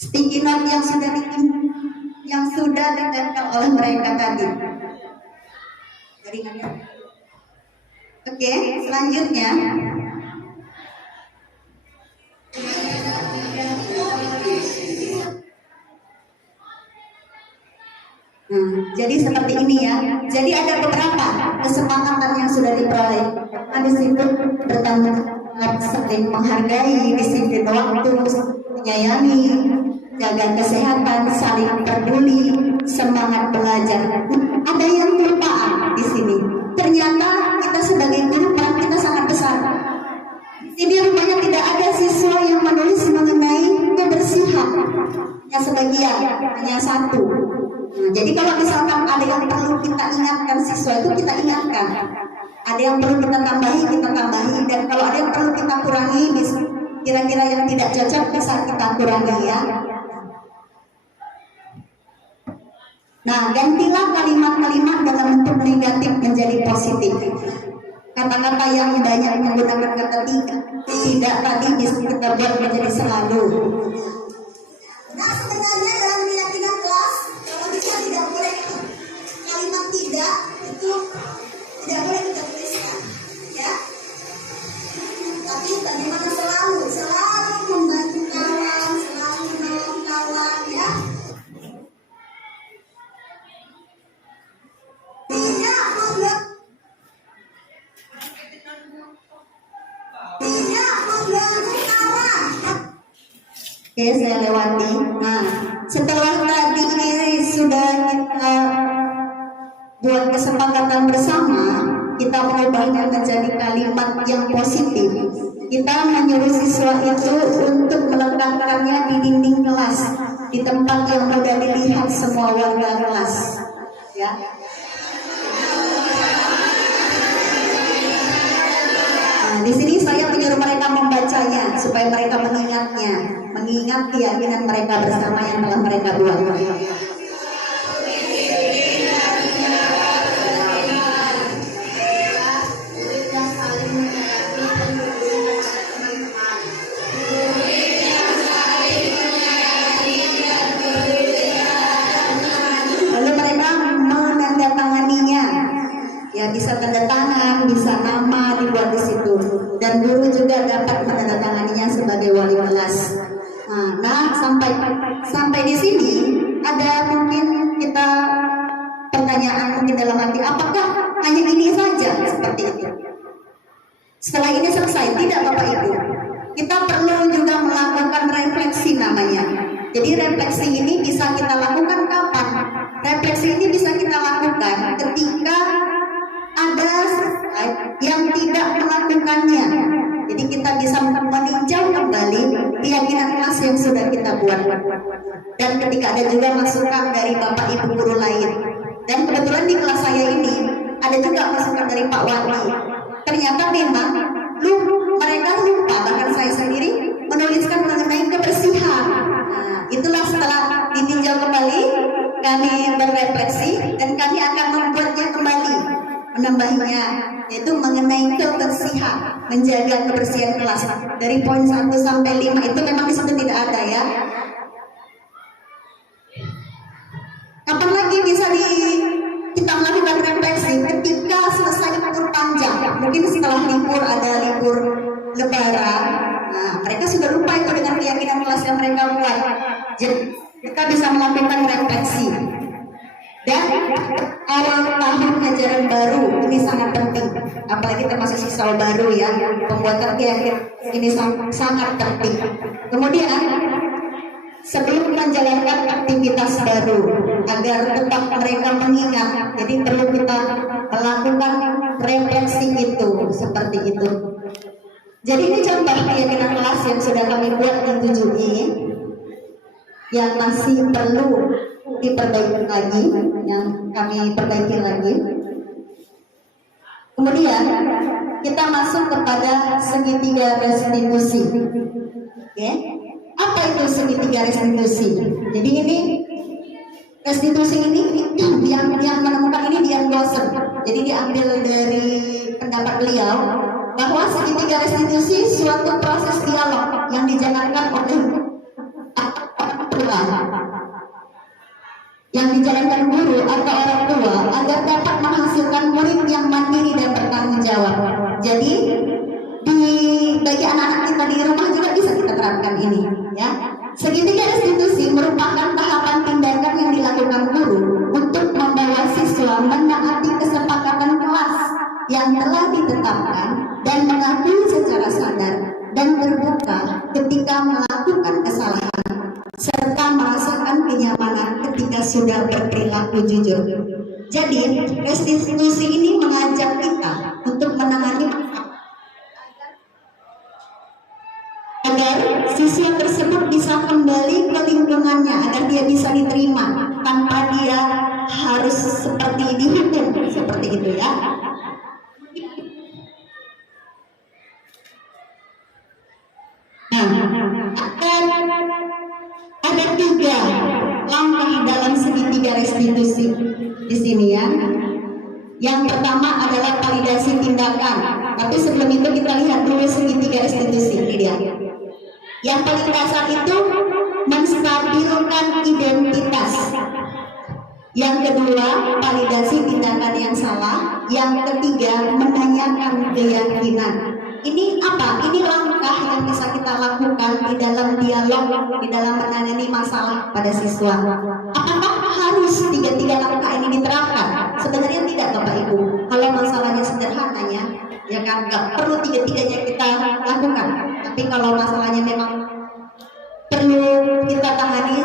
sticky note yang sudah ditempel oleh mereka tadi. Jaringannya. Oke, selanjutnya. Jadi seperti ini ya. Jadi ada beberapa kesepakatan yang sudah diperoleh. Di situ bertanggung jawab, saling menghargai, disiplin waktu, menyayangi, jaga kesehatan, saling peduli, semangat belajar. Ada yang kelupaan di sini. Ternyata kita sebagai guru peran kita sangat besar. Ini rupanya tidak ada siswa yang menulis mengenai kebersihan. Ya sebagian, hanya satu. Nah, jadi kalau misalkan ada yang perlu kita ingatkan siswa itu kita ingatkan. Ada yang perlu kita tambahi, dan kalau ada yang perlu kita kurangi, kira-kira yang tidak cocok bisa kita kurangi ya. Nah, gantilah kalimat-kalimat dalam bentuk negatif menjadi positif. Kata-kata yang banyak menggunakan kata tidak tadi bisa kita buat menjadi selalu. Nah, sebenarnya dalam keyakinan kelas, kalau kita tidak boleh kalimat tidak itu tidak boleh kita tuliskan, ya. Tapi bagaimana selalu membantu kawan, selalu menolong kawan, ya. Tidak mengganggu kawan. Oke, saya lewati. Nah, setelah tadi ini sudah kita buat kesepakatan bersama, kita mengubahnya menjadi kalimat yang positif. Kita menyuruh siswa itu untuk meletakkannya di dinding kelas, di tempat yang mudah dilihat semua warga kelas. Ya. Nah, di sini saya menyuruh mereka membacanya supaya mereka mengingat keyakinan mereka bersama yang telah mereka buat. Lalu mereka menandatanganinya. Ya, bisa tanda tangan, bisa nama dibuat di situ, dan guru juga dapat menandatanganinya sebagai wali kelas. Nah, sampai di sini ada mungkin kita pertanyaan mungkin dalam hati, apakah hanya ini saja seperti itu? Setelah ini selesai, tidak Bapak Ibu. Kita perlu juga melakukan refleksi namanya. Jadi refleksi ini bisa kita lakukan kapan? Refleksi ini bisa kita lakukan ketika ada yang tidak melakukannya. Jadi kita bisa meninjau kembali keyakinan kelas yang sudah kita buat. Dan ketika ada juga masukan dari Bapak Ibu guru lain. Dan kebetulan di kelas saya ini ada juga masukan dari Pak Wali. Ternyata memang mereka lupa, bahkan saya sendiri menuliskan mengenai kebersihan. Nah, itulah setelah ditinjau kembali, kami berrefleksi dan kami akan membuatnya kembali, menambahinya, yaitu mengenai kebersihan, menjaga kebersihan kelas. Dari poin 1 sampai 5 itu memang di situ tidak ada ya. Kapan lagi bisa kita melakukan ketika selesai libur panjang, mungkin setelah libur ada libur lebaran, nah mereka sudah lupa itu dengan keyakinan kelas yang mereka buat. Jadi kita bisa melakukan refleksi. Dan awal tahun ajaran baru ini sangat penting, apalagi termasuk siswa baru ya, pembuatan keyakinan ini sangat penting. Kemudian sebelum menjalankan aktivitas baru agar tetap mereka mengingat, jadi perlu kita melakukan refleksi itu seperti itu. Jadi ini contoh keyakinan kelas yang sudah kami buat di 7i yang masih perlu diperbaiki lagi, yang kami perbaiki lagi. Kemudian kita masuk kepada segitiga restitusi. Oke. Apa itu segitiga restitusi? Jadi ini restitusi ini yang menemukan ini Dian Gosen. Jadi diambil dari pendapat beliau bahwa segitiga restitusi suatu proses dialog yang dijalankan oleh guru atau orang tua agar dapat menghasilkan murid yang mandiri dan bertanggung jawab. Jadi bagi anak-anak kita di rumah juga bisa kita terapkan ini, ya. Segitiga restitusi merupakan tahapan tindakan yang dilakukan guru untuk membawa siswa menaati kesepakatan kelas yang telah ditetapkan dan mengakui secara sadar dan terbuka ketika melakukan kesalahan serta merasakan kenyamanan ketika sudah berperilaku jujur. Jadi restitusi ini mengajak kita untuk menangani agar siswa tersebut bisa kembali ke lingkungannya, agar dia bisa diterima tanpa dia harus seperti dihukum, seperti itu ya. Nah, ada 3 langkah dalam segitiga restitusi di sini ya. Yang pertama adalah validasi tindakan. Tapi sebelum itu kita lihat dulu segitiga restitusi ini dia. Yang paling dasar itu menstabilkan identitas. Yang kedua, validasi tindakan yang salah. Yang ketiga, menanyakan keyakinan. Ini apa? Ini langkah yang bisa kita lakukan di dalam dialog, di dalam menangani masalah pada siswa. Apakah harus 3 langkah ini diterapkan? Sebenarnya tidak, Bapak Ibu. Kalau masalahnya sederhananya, ya kan, nggak perlu 3-tiganya kita lakukan. Tapi kalau masalahnya memang perlu kita tangani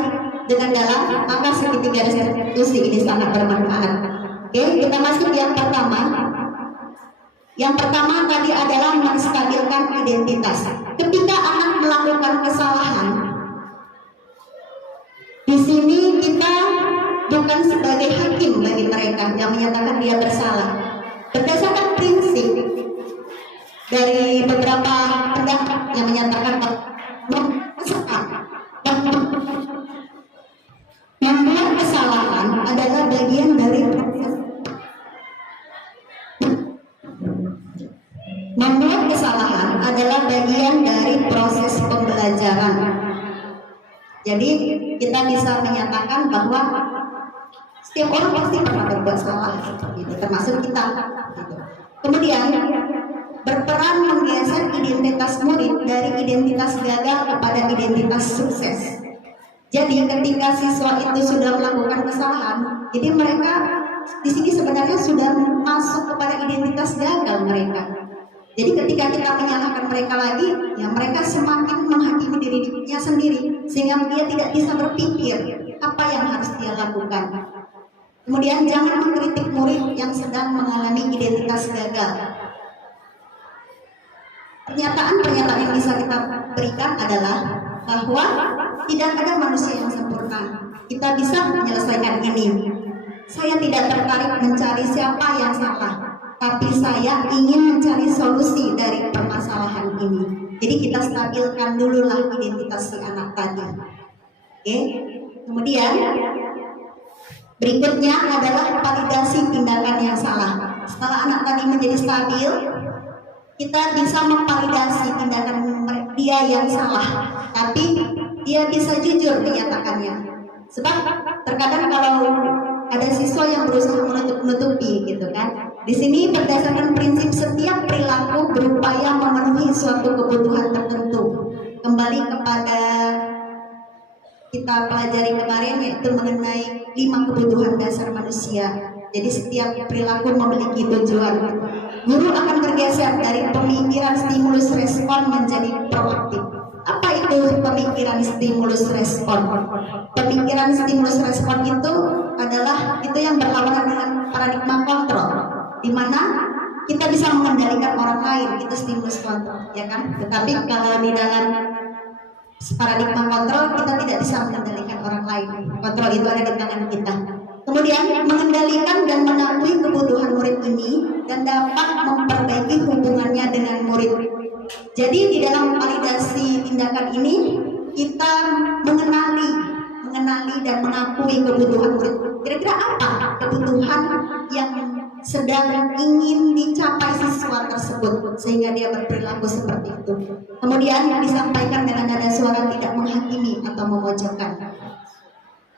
dengan dalam, maka segitiga restitusi ini sangat bermanfaat. Oke, kita masuk yang pertama. Yang pertama tadi adalah menstabilkan identitas. Ketika anak melakukan kesalahan, di sini kita bukan sebagai hakim bagi mereka yang menyatakan dia bersalah. Berdasarkan prinsip dari beberapa pendapat yang menyatakan membuat kesalahan adalah bagian dari proses. Membuat kesalahan adalah bagian dari proses pembelajaran. Jadi kita bisa menyatakan bahwa setiap orang pasti pernah berbuat salah, gitu, termasuk kita. Gitu. Kemudian berperan menggeser identitas murid dari identitas gagal kepada identitas sukses. Jadi ketika siswa itu sudah melakukan kesalahan, jadi mereka di sini sebenarnya sudah masuk kepada identitas gagal mereka. Jadi ketika kita menyalahkan mereka lagi, ya mereka semakin menghakimi dirinya sendiri, sehingga dia tidak bisa berpikir apa yang harus dia lakukan. Kemudian jangan mengkritik murid yang sedang mengalami identitas gagal. Pernyataan-pernyataan yang bisa kita berikan adalah bahwa tidak ada manusia yang sempurna. Kita bisa menyelesaikan ini. Saya tidak tertarik mencari siapa yang salah, tapi saya ingin mencari solusi dari permasalahan ini. Jadi kita stabilkan dululah identitas si anak tadi. Oke. Kemudian berikutnya adalah validasi tindakan yang salah. Setelah anak tadi menjadi stabil, kita bisa memvalidasi tindakan dia yang salah, tapi dia bisa jujur menyatakannya. Sebab terkadang kalau ada siswa yang berusaha menutupi gitu kan. Di sini berdasarkan prinsip setiap perilaku berupaya memenuhi suatu kebutuhan tertentu. Kembali kepada kita pelajari kemarin, yaitu mengenai 5 kebutuhan dasar manusia. Jadi setiap perilaku memiliki tujuan. Guru akan bergeser dari pemikiran stimulus respon menjadi proaktif. Apa itu pemikiran stimulus respon? Pemikiran stimulus respon itu adalah itu yang berlawanan dengan paradigma kontrol, di mana kita bisa mengendalikan orang lain, itu stimulus kontrol, ya kan? Tetapi kalau di dalam paradigma kontrol kita tidak bisa mengendalikan orang lain. Kontrol itu ada di tangan kita. Kemudian mengendalikan dan mengakui kebutuhan murid ini dan dapat memperbaiki hubungannya dengan murid. Jadi di dalam validasi tindakan ini kita mengenali dan mengakui kebutuhan murid. Kira-kira apa kebutuhan yang sedang ingin dicapai siswa tersebut sehingga dia berperilaku seperti itu. Kemudian disampaikan dengan nada suara tidak menghakimi atau memojokkan.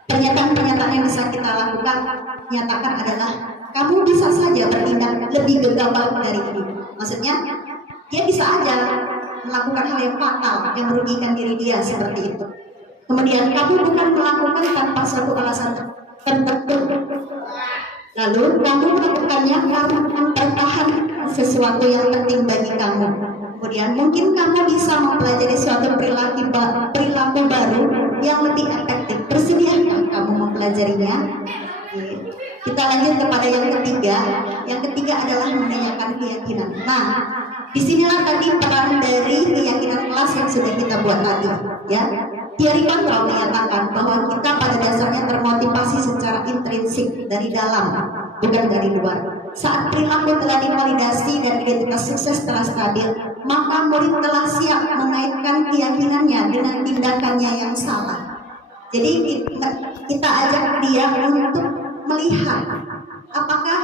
Pernyataan-pernyataan yang bisa kita lakukan, nyatakan adalah kamu bisa saja bertindak lebih gegabah dari ini. Maksudnya dia bisa aja melakukan hal yang fatal yang merugikan diri dia seperti itu. Kemudian kamu bukan melakukan tanpa suatu alasan tertentu. Lalu kamu melakukannya karena mempertahankan sesuatu yang penting bagi kamu. Kemudian mungkin kamu bisa mempelajari suatu perilaku baru yang lebih efektif. Bersediakah kamu mempelajarinya? Kita lanjut kepada yang ketiga. Yang ketiga adalah menanyakan keyakinan. Nah, disinilah tadi peran dari keyakinan kelas yang sudah kita buat tadi, ya. Teori kontrol menyatakan bahwa kita pada dasarnya termotivasi secara intrinsik dari dalam, bukan dari luar. Saat perilaku telah divalidasi dan identitas sukses telah stabil, maka murid telah siap mengaitkan keyakinannya dengan tindakannya yang salah. Jadi kita ajak dia untuk melihat apakah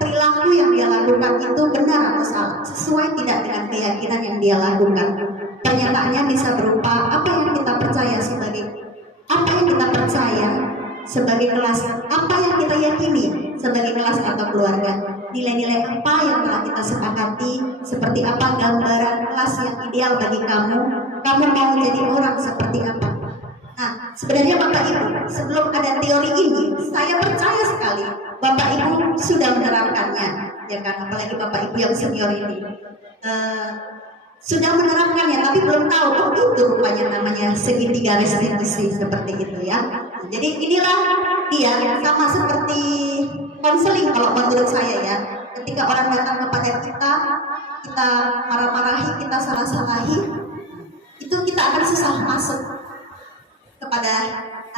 perilaku yang dia lakukan itu benar atau salah, sesuai tidak dengan keyakinan yang dia lakukan. Pernyataannya bisa berupa apa yang kita percaya sebagai kelas, apa yang kita yakini sebagai kelas atau keluarga, nilai-nilai apa yang telah kita sepakati, seperti apa gambaran kelas yang ideal bagi kamu mau jadi orang seperti apa. Nah, sebenarnya Bapak Ibu, sebelum ada teori ini, saya percaya sekali Bapak Ibu sudah menerapkannya, ya kan? Apalagi Bapak Ibu yang senior ini sudah menerapkannya, tapi belum tahu oh itu rupanya namanya segitiga restitusi seperti itu ya. Jadi inilah dia, sama seperti konseling kalau menurut saya ya. Ketika orang datang kepada kita marah-marahi, kita salah-salahi, itu kita akan susah masuk kepada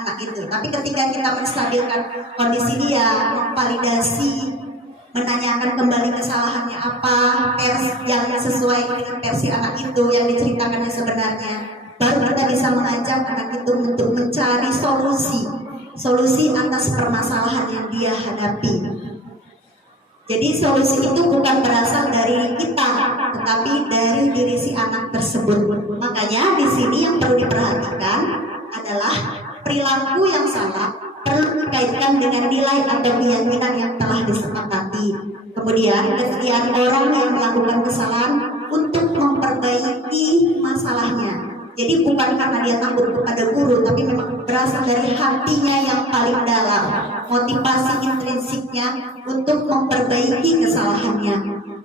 anak itu. Tapi ketika kita menstabilkan kondisi dia, memvalidasi, menanyakan kembali kesalahannya apa, versi yang sesuai dengan versi anak itu yang diceritakannya sebenarnya, baru kita bisa mengajak anak itu untuk mencari solusi atas permasalahan yang dia hadapi. Jadi solusi itu bukan berasal dari kita, tetapi dari diri si anak tersebut. Makanya di sini yang perlu diperhatikan adalah perilaku yang salah perlu dikaitkan dengan nilai atau keyakinan yang telah disepakati. Kemudian kesediaan orang yang melakukan kesalahan untuk memperbaiki masalahnya. Jadi bukan karena dia takut kepada guru, tapi memang berasal dari hatinya yang paling dalam, motivasi intrinsiknya untuk memperbaiki kesalahannya.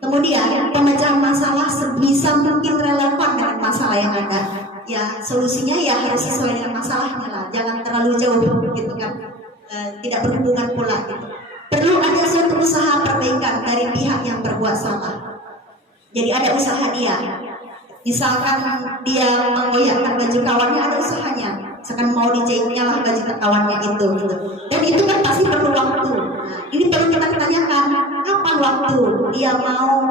Kemudian pemecahan masalah sebisa mungkin relevan dengan masalah yang ada. Ya solusinya ya harus sesuai dengan masalahnya lah, jangan terlalu jauh gitu kan, tidak berhubungan pula gitu. Perlu ada suatu usaha perbaikan dari pihak yang berbuat salah. Jadi ada usaha dia. Misalkan dia menggoyahkan baju kawannya, ada usahanya. Misalkan mau dijahitnya lah baju kawannya itu gitu. Dan itu kan pasti perlu waktu. Nah, ini perlu kita tanyakan, kapan waktu dia mau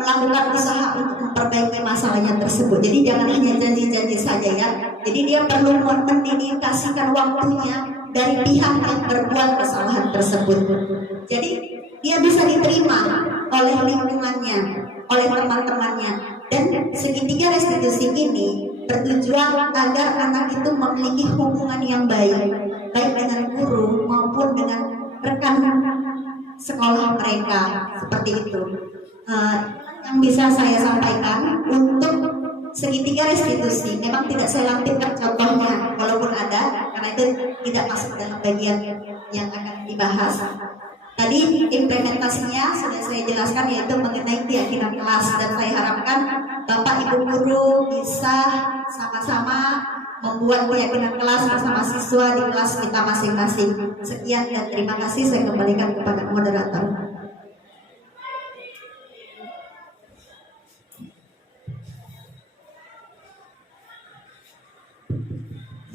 melakukan usaha untuk memperbaiki masalahnya tersebut. Jadi jangan hanya janji-janji saja ya. Jadi dia perlu mendedikasikan waktunya dari pihak yang berbuat kesalahan tersebut. Jadi dia bisa diterima oleh lingkungannya, oleh teman-temannya. Dan segitiga restitusi ini bertujuan agar anak itu memiliki hubungan yang baik dengan guru maupun dengan rekan sekolah mereka seperti itu. Yang bisa saya sampaikan untuk segitiga restitusi memang tidak saya lampirkan contohnya walaupun ada karena itu tidak masuk dalam bagian yang akan dibahas. Tadi implementasinya sudah saya jelaskan yaitu mengenai keyakinan kelas dan saya harapkan Bapak Ibu guru bisa sama-sama membuat keyakinan kelas bersama siswa di kelas kita masing-masing. Sekian dan terima kasih, saya kembalikan kepada moderator.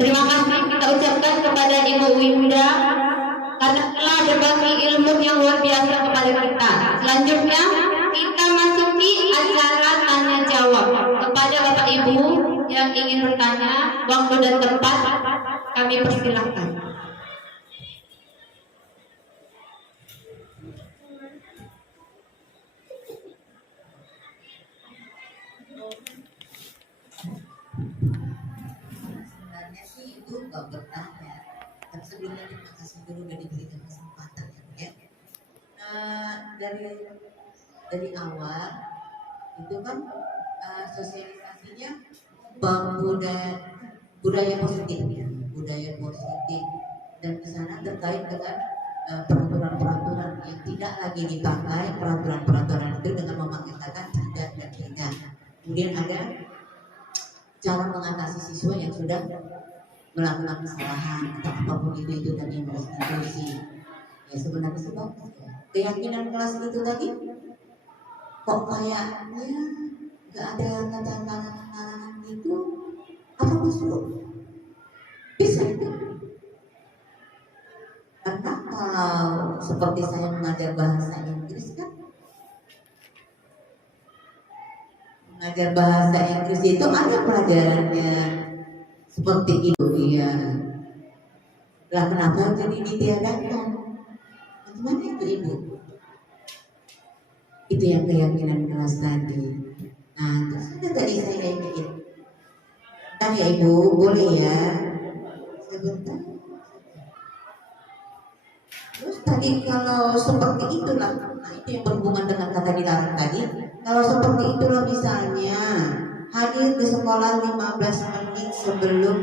Terima kasih kita ucapkan kepada Ibu Winda karena telah berbagi ilmu yang luar biasa kepada kita. Selanjutnya kita masuki acara tanya jawab. Kepada Bapak Ibu yang ingin bertanya, waktu dan tempat kami persilahkan. Sebenarnya sih itu nggak bertanya, tapi sebelumnya terima kasih dulu udah diberikan kesempatan ya. Dari awal itu kan sosialisasinya budaya positif ya, budaya positif dan di sana terkait dengan peraturan-peraturan yang tidak lagi dipakai, peraturan-peraturan itu dengan mengatakan tidak dan tidak. Kemudian ada cara mengatasi siswa yang sudah melakukan kesalahan atau apapun itu tadi yang restitusi. Ya sebenarnya sih bagus ya. Keyakinan kelas itu tadi kok kayaknya nggak ada tanda-tanda itu apa maksud? Bisa itu. Karena kalau seperti saya mengajar bahasa Inggris kan, mengajar bahasa Inggris itu ada pelajarannya seperti itu ya. Lah kenapa jadi ditiadakan? Bagaimana itu Ibu? Itu yang keyakinan kelas tadi. Nah terus ada tadi saya ingin kan ya Ibu boleh ya sebentar. Terus tadi kalau seperti itulah, nah itu yang berhubungan dengan kata dilarang tadi. Kalau seperti itulah misalnya hadir di sekolah 15 menit sebelum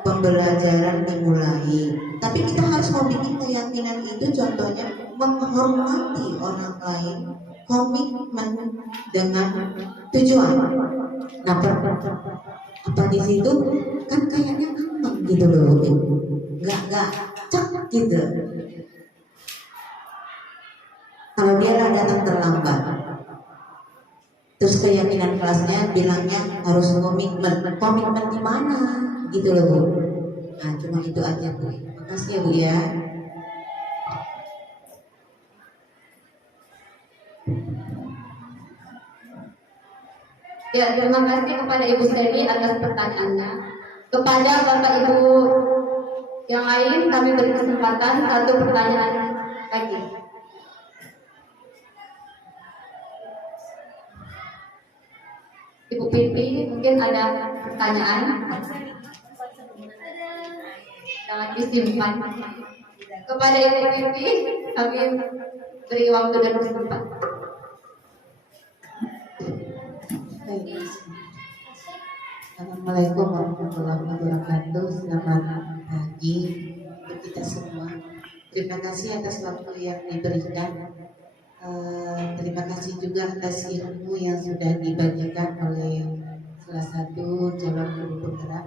pembelajaran dimulai. Tapi kita harus memiliki keyakinan itu, contohnya menghormati orang lain, komitmen dengan tujuan. Nah, apa di situ kan kayaknya aman gitu loh, nggak cak gitu. Kalau dia datang terlambat, terus keyakinan kelasnya bilangnya harus komitmen di mana gitu loh Bu. Nah cuma itu aja Bu. Makasih ya Bu ya. Ya, terima kasih kepada Ibu Seni atas pertanyaannya. Kepada Bapak Ibu yang lain kami beri kesempatan satu pertanyaan lagi. Ibu Pipi mungkin ada pertanyaan. Jangan disimpan. Kepada Ibu Pipi kami beri waktu dan kesempatan. Assalamualaikum warahmatullahi wabarakatuh. Selamat pagi untuk kita semua. Terima kasih atas waktu yang diberikan. Terima kasih juga atas ilmu yang sudah dibagikan oleh salah satu calon guru penggerak.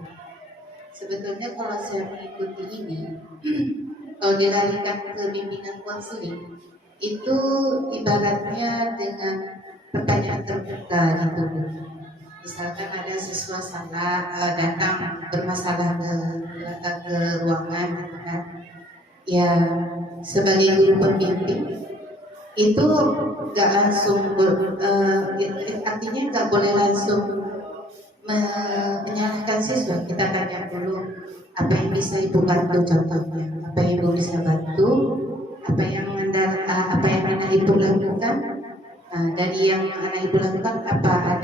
Sebetulnya kalau saya mengikuti ini, kalau dilarikan ke bimbingan konseling, itu ibaratnya dengan pertanyaan terbuka gitu. Misalkan ada siswa salah datang bermasalah ke ruangan, gitu kan? Ya sebagai guru pembimbing itu nggak langsung artinya nggak boleh langsung menyalahkan siswa. Kita tanya dulu apa yang bisa Ibu bantu, contohnya apa yang Ibu bisa bantu, apa yang anak Ibu lakukan. Dari yang anak Ibu lakukan apa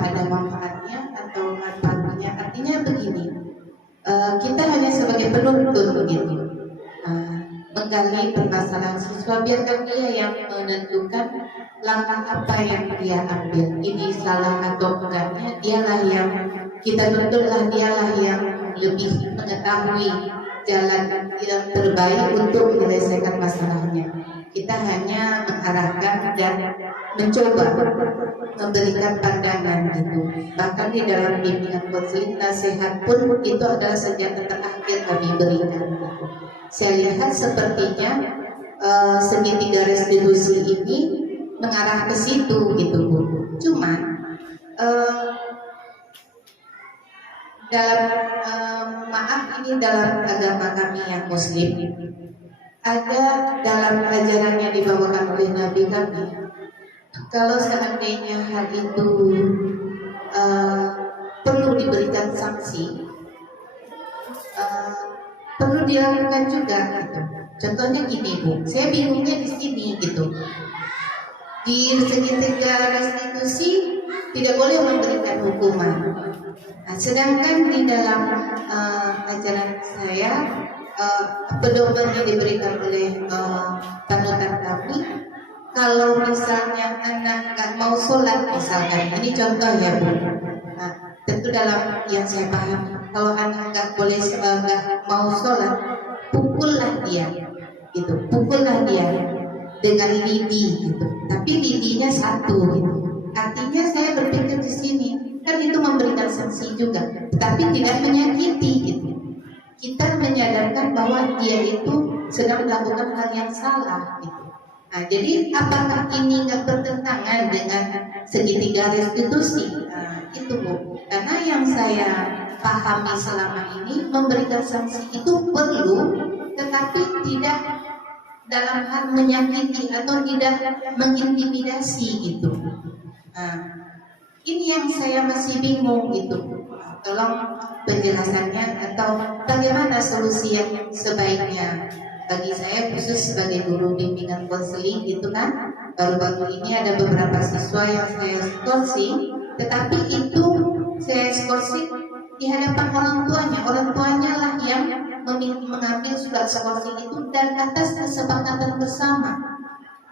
ada manfaatnya atau manfaatnya. Artinya begini, kita hanya sebagai penuntun gitu, menggali permasalahan siswa, biarkan dia yang menentukan langkah apa yang dia ambil, ini salah atau enggaknya dialah yang kita tuntutlah, dialah yang lebih mengetahui jalan yang terbaik untuk menyelesaikan masalahnya. Kita hanya mengarahkan dan mencoba memberikan pandangan gitu. Bahkan di dalam bimbingan konseling nasihat pun itu adalah senjata terakhir kami berikan gitu. Saya lihat sepertinya segitiga restitusi ini mengarah ke situ gitu Bu. Cuma dalam maaf ini dalam agama kami yang Muslim ada dalam ajaran yang dibawakan oleh Nabi kami, kalau seandainya hal itu perlu diberikan sanksi, perlu dilakukan juga gitu. Contohnya gini Bu, saya bingungnya di sini gitu. Di segitiga restitusi tidak boleh memberikan hukuman. Nah, sedangkan di dalam ajaran saya pedoman yang diberikan oleh panutan kami, kalau misalnya anak nggak mau sholat misalkan, ini contoh ya Bu. Nah, tentu dalam yang saya paham, kalau anak nggak boleh nggak mau sholat, pukullah dia, gitu, pukullah dia dengan lidi, gitu. Tapi lidinya satu, gitu. Artinya saya berpikir di sini kan itu memberikan sanksi juga, tapi tidak menyakiti, gitu. Kita menyadarkan bahwa dia itu sedang melakukan hal yang salah gitu. Nah, jadi apakah ini nggak bertentangan dengan segitiga restitusi? Nah, itu Bu. Karena yang saya pahami selama ini memberikan sanksi itu perlu, tetapi tidak dalam hal menyakiti atau tidak mengintimidasi gitu. Nah, ini yang saya masih bingung gitu. Tolong penjelasannya atau bagaimana solusi yang sebaiknya. Bagi saya khusus sebagai guru bimbingan konseling gitu kan, baru-baru ini ada beberapa siswa yang saya skorsing, tetapi itu saya skorsing di hadapan orang tuanya lah yang mengambil surat skorsing itu dan atas kesepakatan bersama.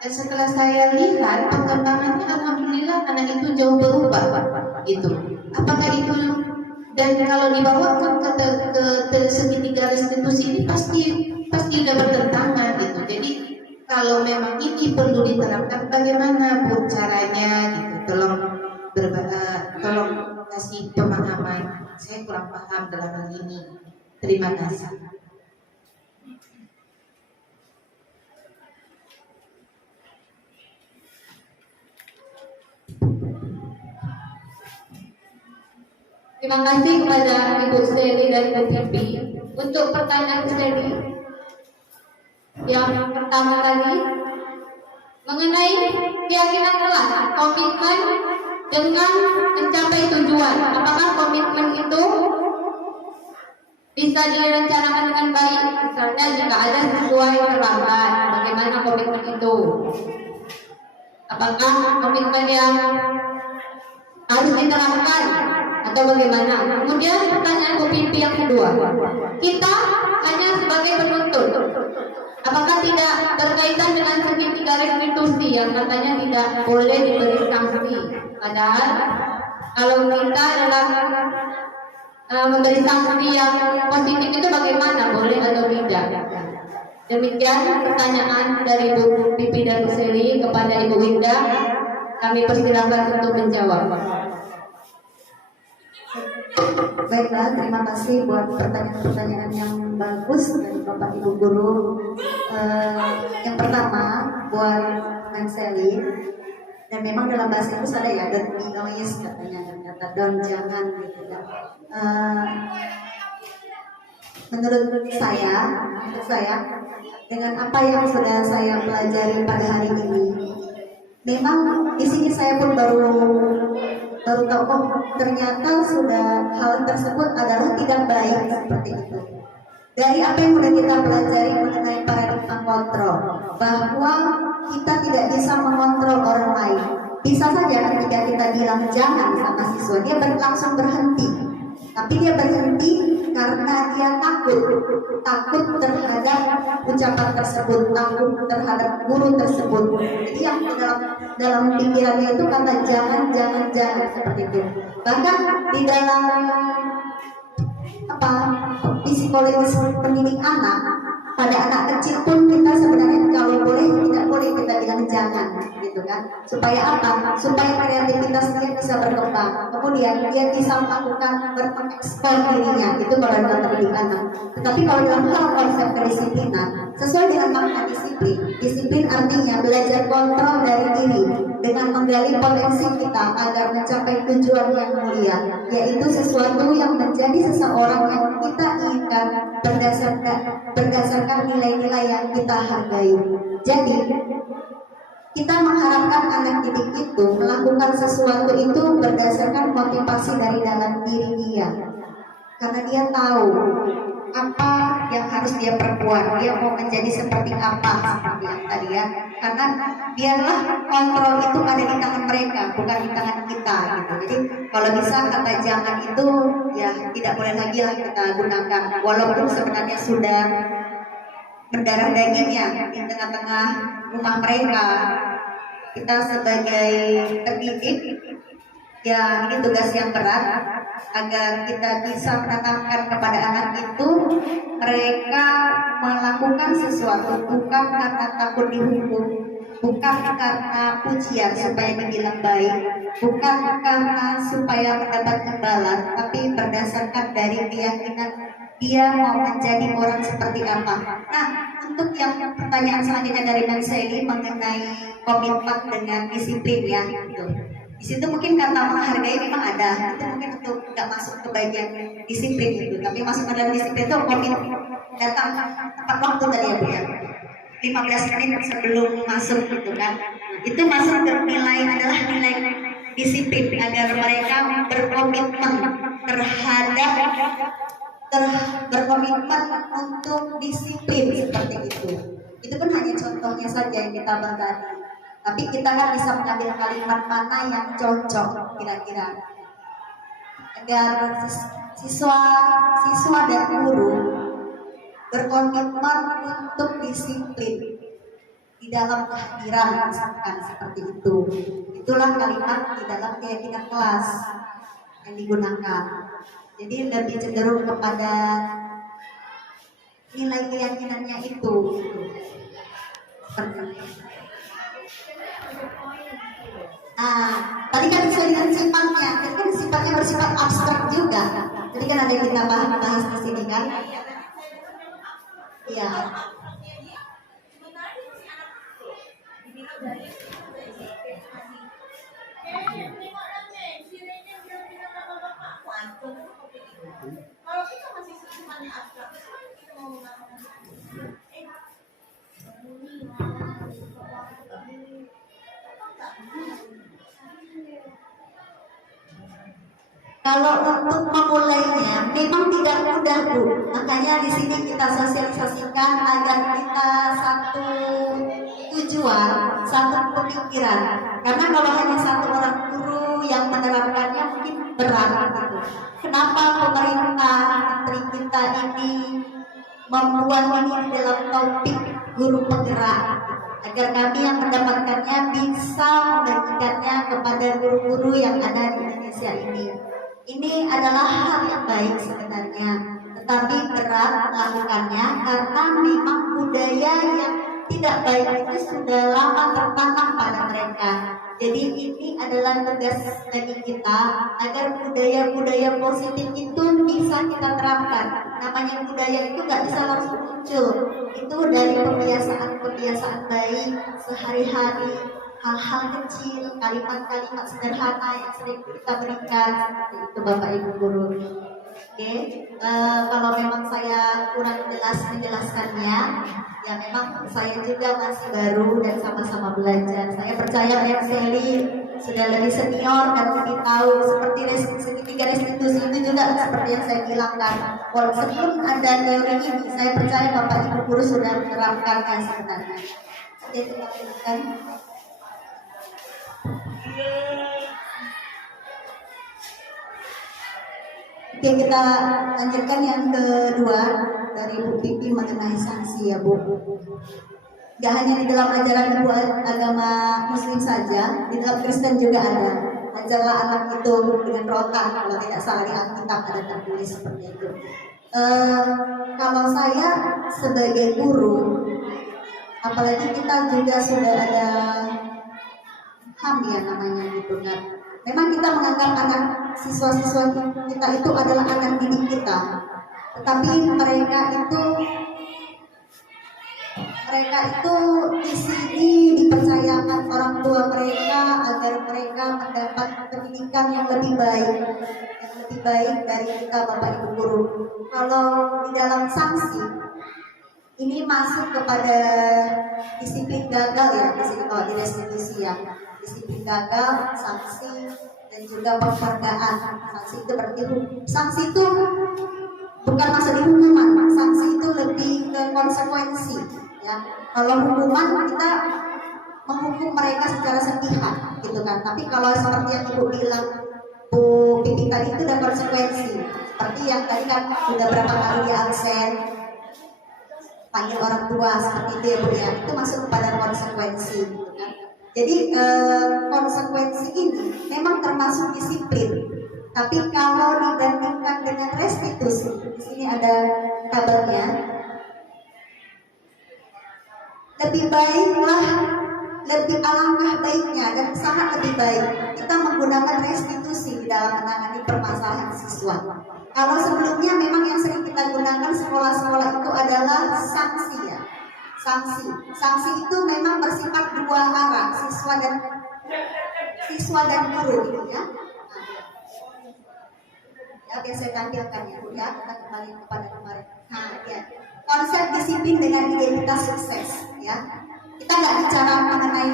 Dan setelah saya lihat perkembangannya, alhamdulillah anak itu jauh berubah gitu. Apakah itu, dan kalau dibawakan ke segitiga restitusi ini pasti sudah bertentangan gitu. Jadi kalau memang ini perlu diterapkan, bagaimana Bu caranya gitu? Tolong kasih pemahaman. Saya kurang paham dalam hal ini. Terima kasih. Terima kasih kepada Ibu Seli dan Ibu Tipi untuk pertanyaan Seli. Yang pertama tadi mengenai keyakinan kelas, komitmen dengan mencapai tujuan. Apakah komitmen itu bisa direncanakan dengan baik? Misalnya jika ada siswa yang terlambat, bagaimana komitmen itu? Apakah komitmen yang harus diterapkan atau bagaimana? Kemudian pertanyaan Bu Pipi yang kedua, kita hanya sebagai penuntut, apakah tidak berkaitan dengan segitiga restitusi yang katanya tidak boleh diberi sanksi? Padahal kalau kita dalam memberi sanksi yang positif itu bagaimana, boleh atau tidak? Demikian pertanyaan dari Bu Pipi dan Bu Seli kepada Ibu Winda. Kami persilakan untuk menjawab. Baiklah, terima kasih buat pertanyaan-pertanyaan yang bagus dari Bapak Ibu Guru. Yang pertama buat Seli, dan memang dalam bahasa Inggris ada ya, don't be noise katanya, kata don't, jangan gitu ya. Menurut saya dengan apa yang sudah saya pelajari pada hari ini, memang di sini saya pun baru tahu, oh ternyata sudah hal tersebut adalah tidak baik seperti itu. Dari apa yang sudah kita pelajari mengenai paradigma kontrol, bahwa kita tidak bisa mengontrol orang lain. Bisa saja ketika kita bilang jangan sama siswa, dia langsung berhenti. Tapi dia berhenti karena dia takut terhadap ucapan tersebut, takut terhadap guru tersebut. Jadi yang dalam pikirannya itu kata jangan seperti itu. Bahkan di dalam psikologis pendidik anak, pada anak kecil pun kita sebenarnya kalau boleh tidak boleh kita bilang jangan, gitu kan? Supaya apa? Supaya kreativitasnya bisa berkembang. Kemudian dia bisa melakukan berekspor dirinya. Itu kalau dalam pendidik anak. Tetapi kalau dalam hal konsep kedisiplinan, sesuai dengan makna disiplin artinya belajar kontrol dari diri dengan menggali potensi kita agar mencapai tujuan yang mulia, yaitu sesuatu yang menjadi seseorang yang kita inginkan berdasarkan nilai-nilai yang kita hargai. Jadi kita mengharapkan anak didik itu melakukan sesuatu itu berdasarkan motivasi dari dalam diri dia, karena dia tahu apa yang harus dia perbuat, dia mau menjadi seperti apa, seperti yang tadi ya. Karena biarlah kontrol itu ada di tangan mereka, bukan di tangan kita gitu. Jadi kalau bisa kata jangan itu ya tidak boleh lagi lah kita gunakan, walaupun sebenarnya sudah berdarah dagingnya di tengah-tengah rumah mereka. Kita sebagai pendidik ya, ini tugas yang berat agar kita bisa menanamkan kepada anak itu mereka melakukan sesuatu bukan karena takut dihukum, bukan karena pujian supaya dibilang baik, bukan karena supaya mendapat imbalan, tapi berdasarkan dari keyakinan dia mau menjadi orang seperti apa. Nah, untuk yang pertanyaan selanjutnya dari Bang Seli mengenai komitmen dengan disiplin ya, gitu. Di situ mungkin kata menghargai memang ada, itu mungkin untuk nggak masuk ke bagian disiplin itu, tapi masuk ke dalam disiplin itu komitmen datang tepat waktu tadi ya Bu ya, 15 menit sebelum masuk gitu kan. Itu masuk ke nilai adalah nilai disiplin agar mereka berkomitmen terhadap berkomitmen untuk disiplin seperti itu. Itu kan hanya contohnya saja yang kita bagi. Tapi kita kan bisa mengambil kalimat mana yang cocok kira-kira agar siswa dan guru berkomitmen untuk disiplin di dalam kehadiran misalkan seperti itu. Itulah kalimat di dalam keyakinan kelas yang digunakan. Jadi lebih cenderung kepada nilai keyakinannya itu. Tadi kan sesuai dengan sifatnya, kan sifatnya bersifat abstrak juga. Jadi kan ada yang kita bahas di sini kan? Iya. Kalau kita masih sifatnya abstrak, kita mau menggunakan Kalau untuk memulainya memang tidak mudah Bu. Makanya di sini kita sosialisasikan agar kita satu tujuan, satu pemikiran. Karena kalau hanya satu orang guru yang menerapkannya mungkin berat gitu. Kenapa pemerintah menteri kita ini membuat ini dalam topik guru penggerak, agar kami yang mendapatkannya bisa membagikannya kepada guru-guru yang ada di Indonesia ini. Ini adalah hal yang baik sebenarnya, tetapi berat melakukannya karena memang budaya yang tidak baik itu sudah lama tertanam pada mereka. Jadi ini adalah tugas bagi kita agar budaya-budaya positif itu bisa kita terapkan. Namanya budaya itu nggak bisa langsung muncul. Itu dari kebiasaan baik sehari-hari, hal-hal kecil, kalimat-kalimat sederhana yang sering kita berikan. Itu Bapak Ibu Guru. Oke, kalau memang saya kurang jelas menjelaskannya, ya memang saya juga masih baru dan sama-sama belajar. Saya percaya Mbak Seli sudah lebih senior dan lebih tahu seperti segitiga restitusi itu juga seperti yang saya bilang kan. Walaupun sebelum ada teori ini, saya percaya Bapak Ibu Guru sudah menerapkannya sebenarnya. Oke, silakan. Oke, kita lanjutkan yang kedua dari Bu Pipi mengenai sanksi ya Bu. Gak hanya di dalam ajaran ibu agama Muslim saja, di dalam Kristen juga ada. Ajarlah anak itu dengan rotan, kalau tidak salah di Alkitab ada tertulis seperti itu. Kalau saya sebagai guru, apalagi kita juga sudah ada HAM ya namanya gitu kan. Memang kita menganggap anak siswa-siswa kita itu adalah anak didik kita, tetapi mereka itu di sini dipercayakan orang tua mereka agar mereka mendapat pendidikan yang lebih baik dari kita Bapak Ibu guru. Kalau di dalam sanksi ini masuk kepada disiplin gagal ya di sini kalau di restitusi ya. Disiplin gagal, sanksi dan juga penghargaan. Sanksi itu berarti sanksi itu bukan masuk di hukuman, sanksi itu lebih ke konsekuensi. Ya, kalau hukuman kita menghukum mereka secara sepihak, gitu kan. Tapi kalau seperti yang Ibu bilang, Bu Pipi tadi itu ada konsekuensi. Seperti yang tadi kan sudah berapa kali di absen, panggil orang tua seperti itu ya Bu ya. Itu masuk kepada konsekuensi, gitu kan. Jadi konsekuensi ini memang termasuk disiplin. Tapi kalau dibandingkan dengan restitusi, di sini ada tabelnya. Lebih alangkah baiknya dan sangat lebih baik kita menggunakan restitusi di dalam menangani permasalahan siswa. Kalau sebelumnya memang yang sering kita gunakan sekolah-sekolah itu adalah sanksi ya. Sanksi itu memang bersifat dua arah, siswa dan guru gitu ya. Ya, biar saya tampilkan ya, Bu ya. Kita kembali kepada kemarin. Nah, ya. Konsep disiplin dengan identitas sukses ya. Kita nggak bicara mengenai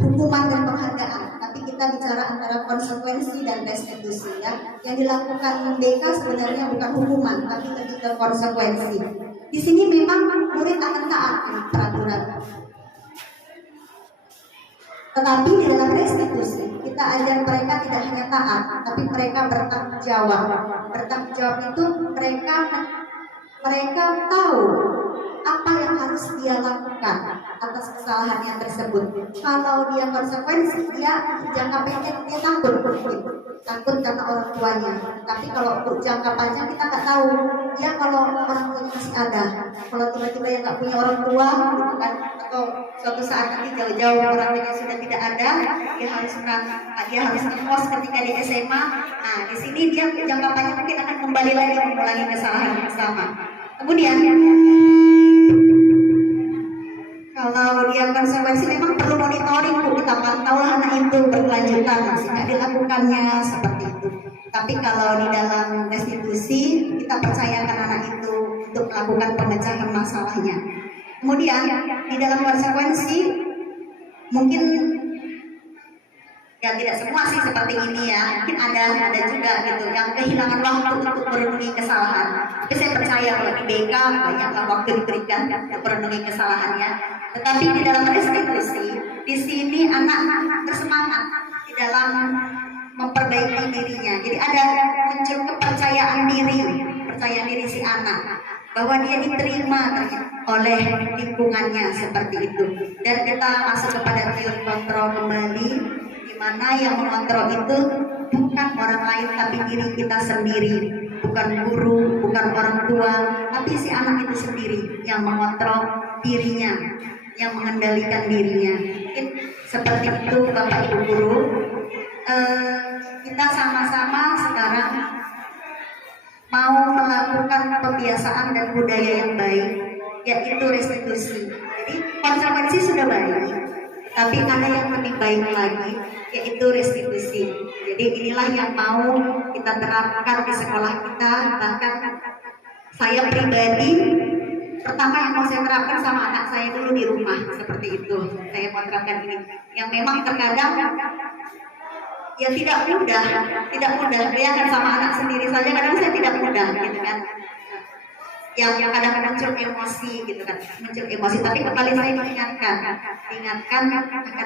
hukuman dan penghargaan, tapi kita bicara antara konsekuensi dan restitusi ya. Yang dilakukan BK sebenarnya bukan hukuman, tapi lebih ke konsekuensi. Di sini memang murid akan taat peraturan. Tetapi di dalam restitusi kita ajar mereka tidak hanya taat, tapi mereka bertanggung jawab. Bertanggung jawab itu mereka tahu apa yang harus dia lakukan atas kesalahannya tersebut. Kalau dia konsekuensi, dia jangka pendek dia takut karena orang tuanya. Tapi kalau untuk jangka panjang kita nggak tahu. Ya kalau orang tuanya masih ada, kalau tiba-tiba yang nggak punya orang tua, gitu kan, atau suatu saat nanti jauh-jauh orang tuanya sudah tidak ada, dia harus ngekos ketika di SMA. Nah di sini dia jangka panjang mungkin akan kembali lagi mengulangi kesalahan yang sama. Kemudian kalau dia konsekuensi memang perlu monitoring, kita pantau anak itu berkelanjutan sehingga dilakukannya seperti itu. Tapi kalau di dalam restitusi kita percayakan anak itu untuk melakukan pemecahan masalahnya. Kemudian di dalam konsekuensi mungkin ya tidak semua sih seperti ini ya, mungkin ada juga gitu yang kehilangan waktu untuk merenungi kesalahan. Tapi saya percaya kalau di BK banyaklah waktu diberikan untuk merenungi kesalahannya. Tetapi di dalam restitusi di sini anak bersemangat di dalam memperbaiki dirinya. Jadi ada muncul kepercayaan diri si anak bahwa dia diterima oleh lingkungannya seperti itu. Dan kita masuk kepada teori kontrol kembali, di mana yang mengontrol itu bukan orang lain tapi diri kita sendiri, bukan guru, bukan orang tua, tapi si anak itu sendiri yang mengontrol dirinya, yang mengendalikan dirinya. Mungkin seperti itu Bapak Ibu guru. Kita sama-sama sekarang mau melakukan pembiasaan dan budaya yang baik, yaitu restitusi. Jadi konsekuensi sudah baik, tapi ada yang lebih baik lagi, yaitu restitusi. Jadi inilah yang mau kita terapkan di sekolah kita. Bahkan saya pribadi pertama yang mau saya terapkan sama anak saya dulu di rumah seperti itu. Saya mau terapkan ini, yang memang terkadang ya tidak mudah bayangkan sama anak sendiri saja kadang saya tidak mudah gitu kan, yang kadang muncul emosi gitu kan, tapi kembali saya ingatkan akan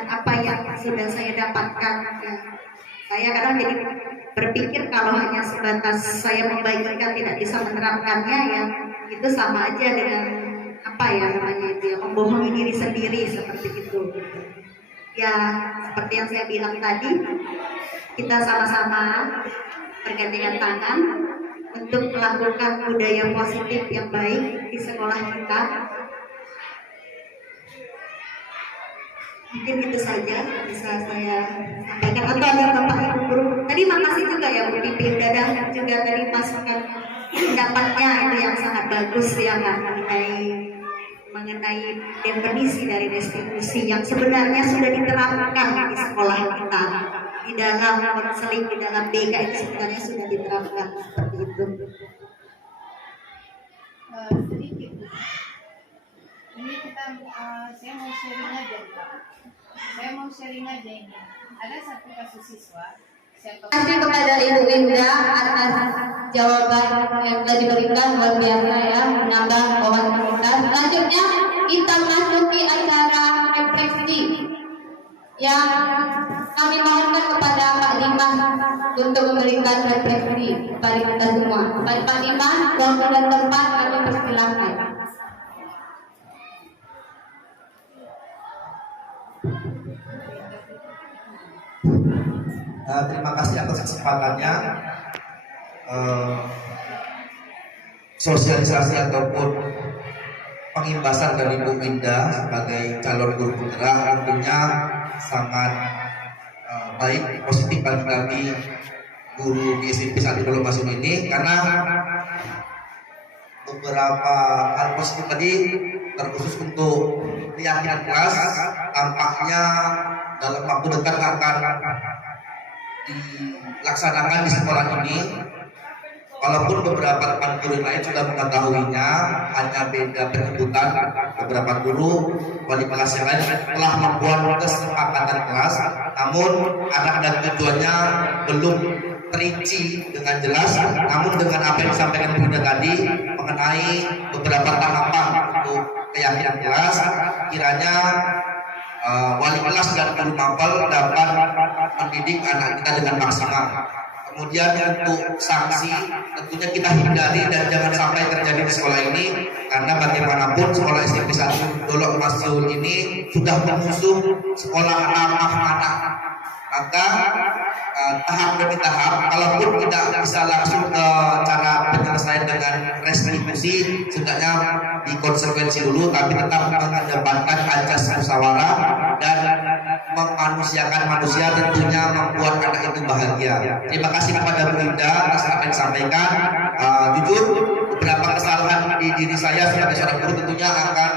apa yang sudah saya dapatkan Saya kadang jadi berpikir kalau hanya sebatas saya membagikan tidak bisa menerapkannya, ya itu sama aja dengan apa ya namanya itu ya, membohongi diri sendiri seperti itu. Ya seperti yang saya bilang tadi, kita sama-sama bergandengan tangan untuk melakukan budaya positif yang baik di sekolah kita. Mungkin itu saja bisa saya sampaikan. Atau ada Bapak Ibu guru. Tadi makasih juga ya Bu Pipi Dadah juga tadi masukan pendapatnya itu yang sangat bagus ya kan, mengenai definisi dari restitusi yang sebenarnya sudah diterapkan di sekolah kita, di dalam konseling, di dalam BK itu sebenarnya sudah diterapkan seperti itu. Sedikit. Ini kita, saya mau sharing aja ini. Ada satu kasus siswa. Terima kasih kepada Ibu Winda atas jawaban yang telah diberikan, luar biasa ya, menambah wawasan kita. Selanjutnya kita masuki acara refleksi yang kami mohonkan kepada Pak Dimas untuk memberikan refleksi kepada kita semua. Pak Dimas, waktu dan tempat kami persilakan. Terima kasih atas kesempatannya. Sosialisasi ataupun pengimbasan dari Bu Winda sebagai calon guru penggerak tentunya sangat baik, positif bagi kami guru di SMP 1 Pulau Masuk ini, karena beberapa hal positif tadi terkhusus untuk keyakinan kelas tampaknya dalam waktu dekat akan dilaksanakan di sekolah ini. Walaupun beberapa teman guru lain sudah mengetahuinya, hanya beda penyebutan. Beberapa guru wali kelas yang lain telah membuat kesepakatan kelas, namun arah dan tujuannya belum terinci dengan jelas. Namun dengan apa yang disampaikan Bu Winda tadi mengenai beberapa tahapan untuk keyakinan kelas, kiranya wali kelas dan guru mapel dapat mendidik anak kita dengan maksimal. Kemudian untuk sanksi tentunya kita hindari dan jangan sampai terjadi di sekolah ini, karena bagaimanapun sekolah SMP 1 Dolok Masjul ini sudah mengusung sekolah ramah anak. Maka tahap demi tahap, kalaupun tidak bisa langsung ke cara penyelesaian dengan restitusi, setidaknya dikonsekuensi dulu, tapi tetap mengedepankan azas musyawarah dan memanusiakan manusia, tentunya membuat anak itu bahagia. Terima kasih kepada Bu Winda atas apa yang disampaikan. Jujur beberapa kesalahan di diri saya sebagai seorang guru tentunya akan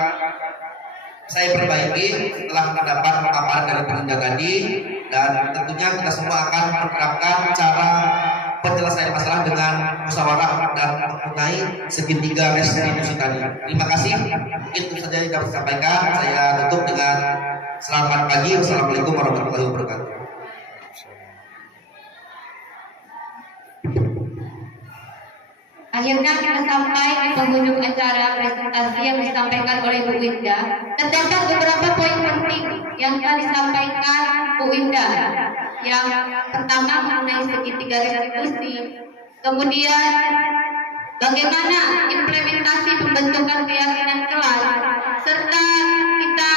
saya perbaiki setelah mendapat paparan dari Bu Winda tadi, dan tentunya kita semua akan menerapkan cara penyelesaian masalah dengan musyawarah dan mempunyai segitiga restitusi tadi. Terima kasih. Mungkin itu saja yang dapat disampaikan. Saya tutup dengan selamat pagi. Wassalamualaikum warahmatullahi wabarakatuh. Akhirnya kita sampai di penghujung acara presentasi yang disampaikan oleh Bu Winda. Terdapat beberapa poin penting yang telah disampaikan Bu Winda. Yang pertama mengenai segitiga restitusi, kemudian bagaimana implementasi pembentukan keyakinan kelas, serta kita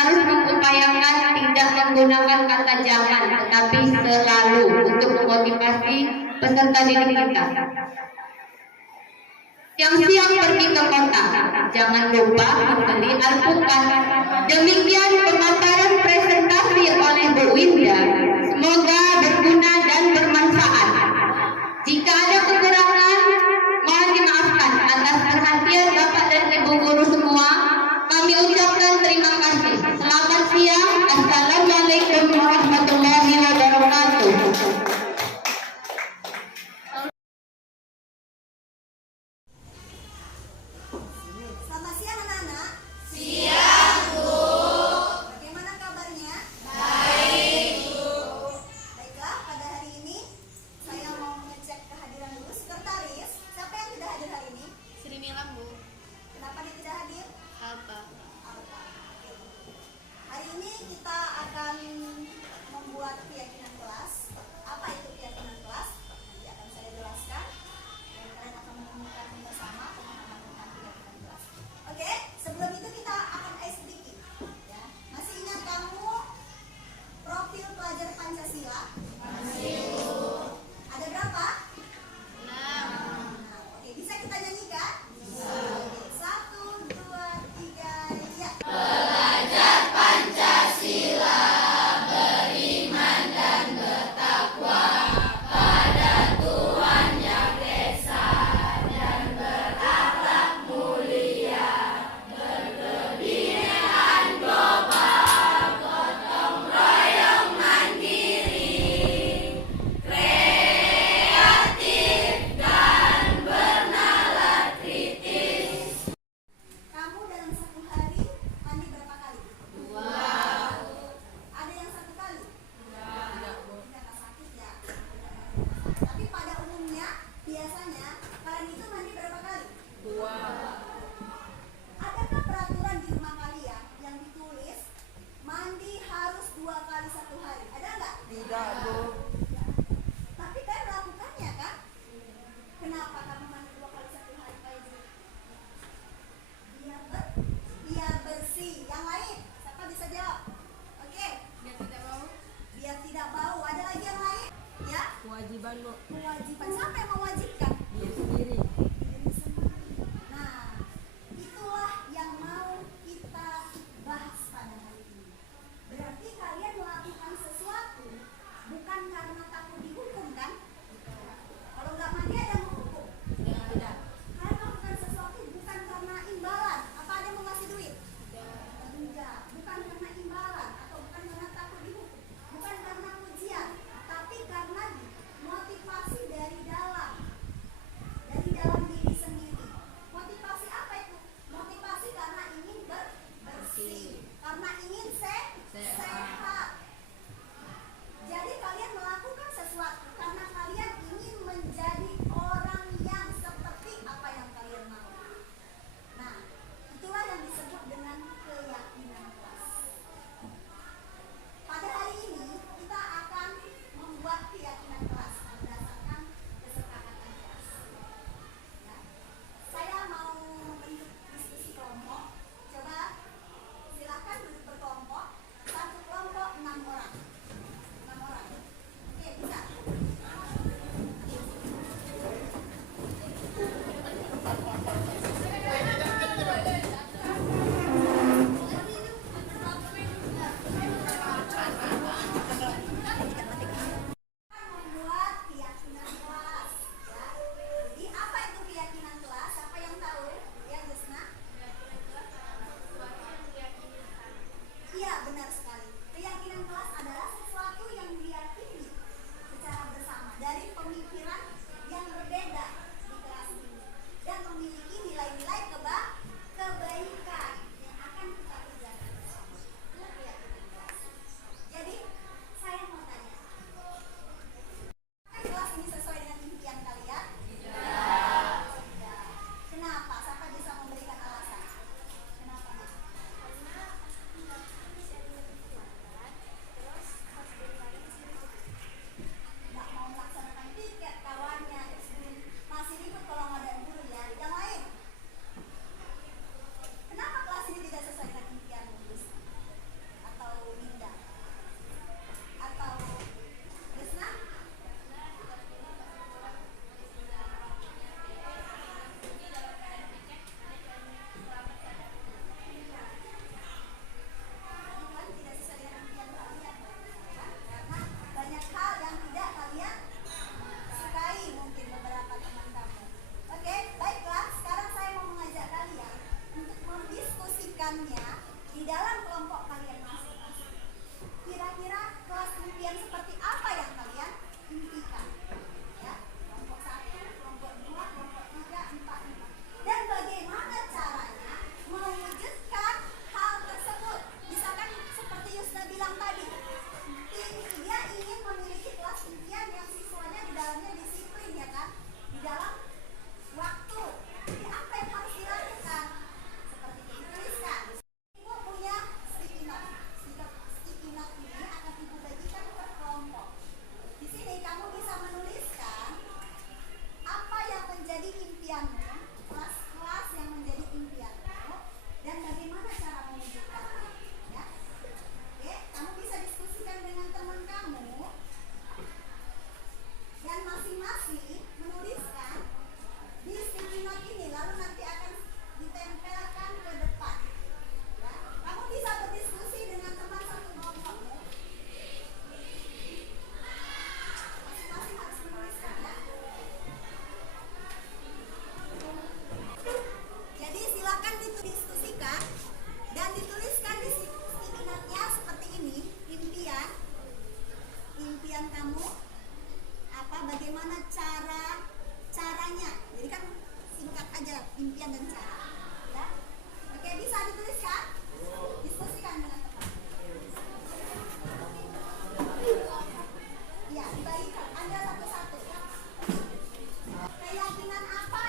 harus mengupayakan tidak menggunakan kata jangan, tetapi selalu untuk memotivasi peserta didik kita. Yang siap pergi ke kota, jangan lupa membeli alpukat. Demikian pemaparan presentasi oleh Bu Winda. Semoga berguna dan bermanfaat. Jika ada kekurangan, mohon dimaafkan. Atas perhatian Bapak dan Ibu guru semua, kami ucapkan terima kasih. Selamat siang. Assalamualaikum warahmatullahi wabarakatuh. Selamat siang anak-anak. Siang, Bu. Bagaimana kabarnya? Baik, Bu. Baiklah, pada hari ini saya mau mengecek kehadiran Kalian itu mandi berapa kali? 2. Adakah peraturan di rumah kalian yang ditulis mandi harus 2 kali 1 hari? Ada nggak? Tidak, Bu. Tapi kalian melakukannya kan? Kenapa kamu mandi 2 kali 1 hari, Pak Ibu? Biar bersih. Yang lain, siapa bisa jawab? Oke. Biar tidak bau. Biar tidak bau. Ada lagi yang lain? Ya? Kewajiban, Bu. Kewajiban. Siapa yang mewajibkan? Diri sendiri. Diri sendiri. Nah, itulah yang mau kita bahas pada hari ini. Berarti kalian melakukan sesuatu bukan karena takut dihukum kan? Kalau nggak mandi ada yang menghukum? Tidak. Kalian melakukan sesuatu bukan karena imbalan. Apa ada yang mau ngasih duit? Enggak. Bukan karena imbalan atau bukan karena takut dihukum. Bukan karena pujian, tapi karena motivasi dari dalam. Dari dalam diri sendiri. Motivasi apa itu? Motivasi karena ingin bersih, karena ingin sehat. Jadi kalian melakukan sesuatu karena kalian ingin menjadi orang yang seperti apa yang kalian mau. Nah, itulah yang disebut dengan keyakinan kelas. Pada hari ini kita akan membuat keyakinan kelas berdasarkan kesepakatan kelas. Ya. Saya mau membentuk diskusi kelompok. Coba silakan duduk berkelompok. Satu kelompok 6 orang. 6 orang. Oke, bisa. Membuat keyakinan kelas. Ya. Jadi apa itu keyakinan kelas? Apa yang tahu? Ya, Desna? Iya, benar sekali. Keyakinan kelas adalah sesuatu yang diyakini secara bersama dari pemikiran yang berbeda di kelas ini dan memiliki nilai-nilai kebaikan yang akan kita kerjakan bersama. Itulah keyakinan kelas. Jadi, saya mau tanya, apakah kelas ini sesuai dengan impian kalian? Tidak. Kenapa? Siapa bisa memberikan alasan? Kenapa? Mas? Nggak mau melaksanakan tiket kawannya, terus masih ribet kalau nggak ada guru ya. Yang lain, kenapa kelas ini tidak sesuai dengan impian Gus atau Linda atau Desna? Bukan tidak sesuai dengan impian kalian, kan? Karena banyak hal yang tidak kalian sukai mungkin beberapa teman kamu. Oke, baiklah. Sekarang saya mau mengajak kalian untuk mendiskusikannya di dalam kelompok kalian masing-masing. Kira-kira kelas impian seperti apa yang kalian impikan? Ya, kelompok 1, kelompok 2, kelompok 3, 4, 5. Dan bagaimana caranya mewujudkan hal tersebut? Misalkan seperti Yusna bilang tadi, dia ingin memiliki kelas impian yang siswanya di dalamnya disiplin, ya kan? Di dalam waktu. Jadi apa yang harus dilakukan? Seperti itu dituliskan. Ibu punya sticky note. Sticky note ini akan ibu bagikan per kelompok. Di sini kamu bisa menuliskan apa yang menjadi impianmu, kelas-kelas yang menjadi impianmu, dan bagaimana cara mewujudkannya. Ya. Oke, kamu bisa diskusikan dengan teman kamu dan masing-masing menuliskan di sticky note ini, lalu nanti akan ditempelkan ke depan. Ya. Kamu bisa berdiskusi dengan teman satu kelompokmu. Masing-masing harus menuliskan, ya. Jadi silakan didiskusikan dan dituliskan di sticky note-nya seperti ini, impian kamu apa, bagaimana caranya. Jadi kan singkat aja impian dan cara. Ya. Oke, bisa dituliskan? Diskusikan dengan teman. Iya, dibagikan. Anda satu-satu. Keyakinan apa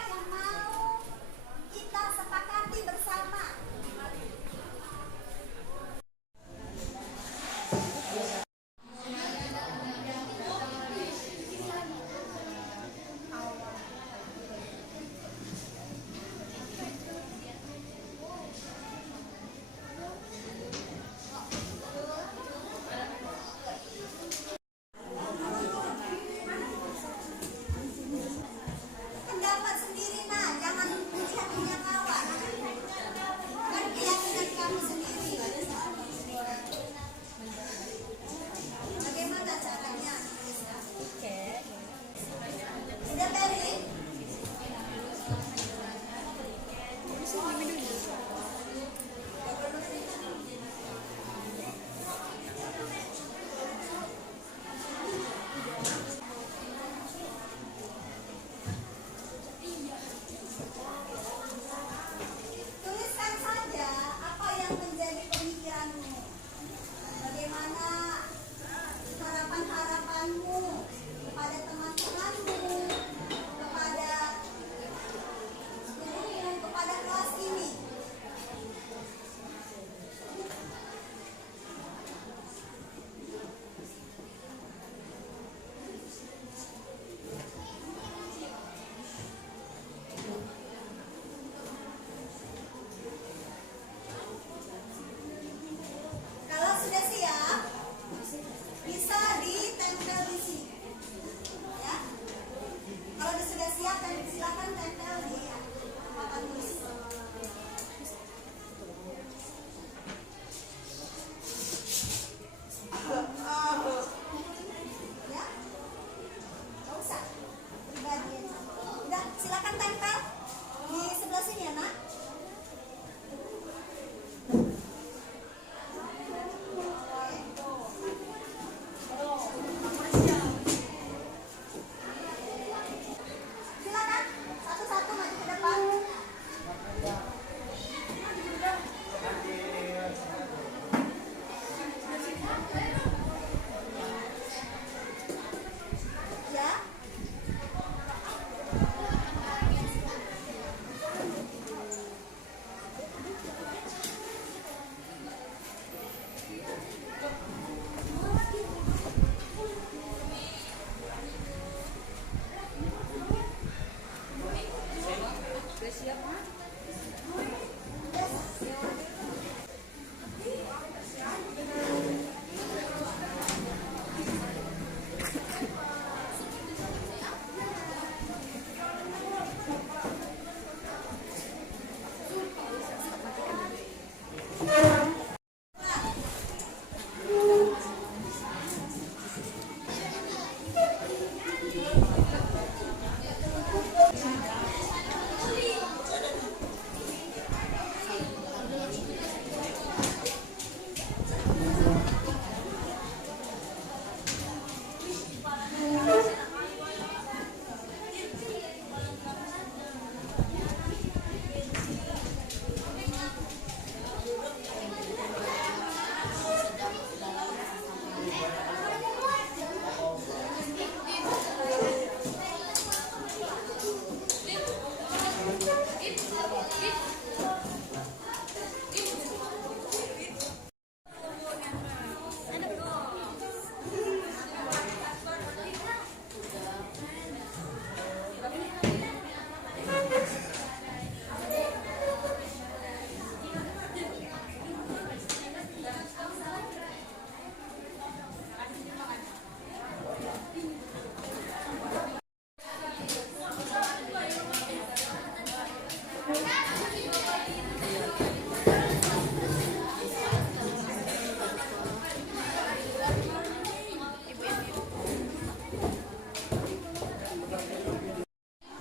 tempel di sebelah sini ya nak. Silakan satu-satu maju ke depan. Ya.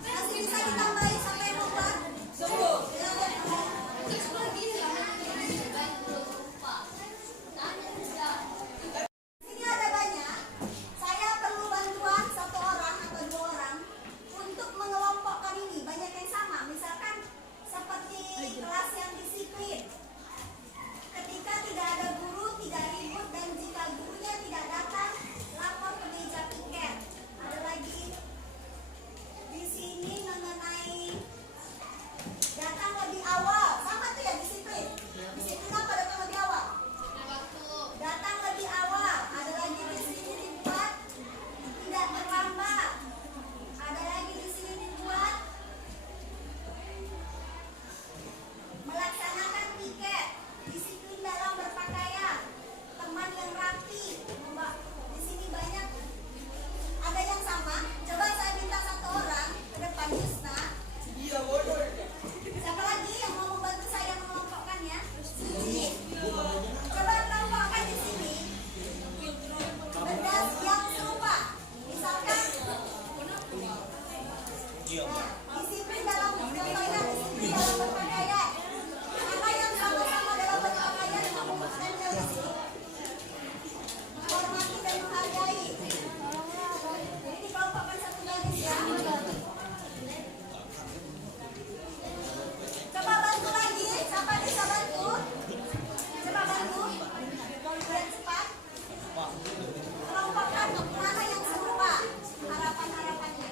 Masih bisa ditambahin sampai lupa. Sini ada banyak. Saya perlu bantuan satu orang atau dua orang untuk mengelompokkan ini. Banyak yang sama. Misalkan seperti kelas yang disiplin. Ketika tidak ada guru, tidak ribut, dan jika gurunya tidak datang, lapor ke meja piket. Ada lagi di sini mengenai datang lebih awal, sama tuh ya disiplin. Disiplin apa datang lebih awal? Datang lebih awal. Ada lagi di sini dibuat tidak terlambat. Ada lagi di sini dibuat melaksanakan piket. Disiplin dalam berpakaian. Teman yang rapi. Mbak, di sini banyak. Ada yang sama? Coba saya minta satu orang ke depan Yusna. Siapa lagi yang mau membantu saya mengelompokkannya? Suci. Coba kelompokkan di sini. Benda yang serupa. Misalkan. Disiplin dalam contohnya disiplin dalam berpakaian. Apa yang sama-sama dalam berpakaian yang merupakan dari sini? Hormati dan menghargai. Jadi dikelompokkan satu garis ya. Coba bantu lagi, siapa bisa bantu? Coba bantu. Biar cepat. Kelompokkan mana yang serupa harapan-harapannya.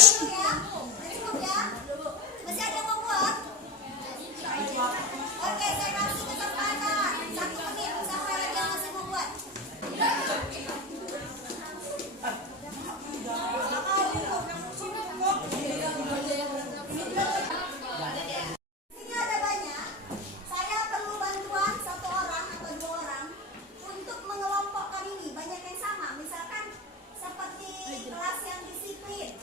ya? Cukup ya? Masih ada yang mau buat? Oke, saya kasih kesempatan 1 menit. Siapa lagi yang masih mau buat? Ini ada banyak. Saya perlu bantuan 1 orang atau 2 orang untuk mengelompokkan ini. Banyak yang sama. Misalkan seperti kelas yang disiplin.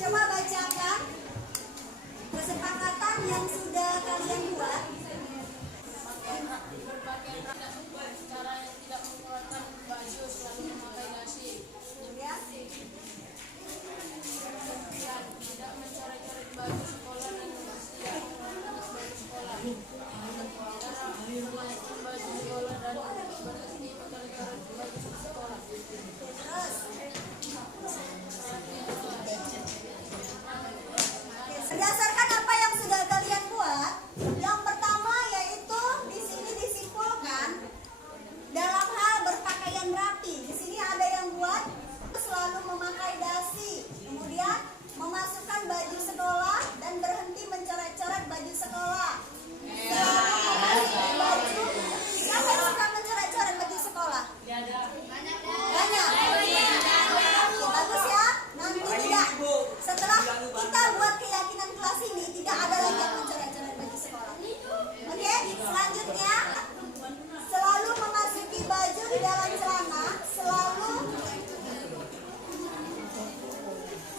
Coba bacakan kesepakatan yang sudah kalian buat. Berdasarkan apa yang sudah kalian buat, yang pertama yaitu di sini disimpulkan dalam hal berpakaian rapi. Di sini ada yang buat selalu memakai dasi, kemudian memasukkan baju sekolah dan berhenti mencoret-coret baju sekolah. Selalu memakai baju. Siapa yang suka mencoret-coret baju sekolah? Banyak. Bagus ya. Nanti tidak. Setelah kita buat keyakinan kelas ini, tidak ada lagi yang mencoret-coret baju sekolah. Oke, selanjutnya selalu memasuki baju di dalam celana,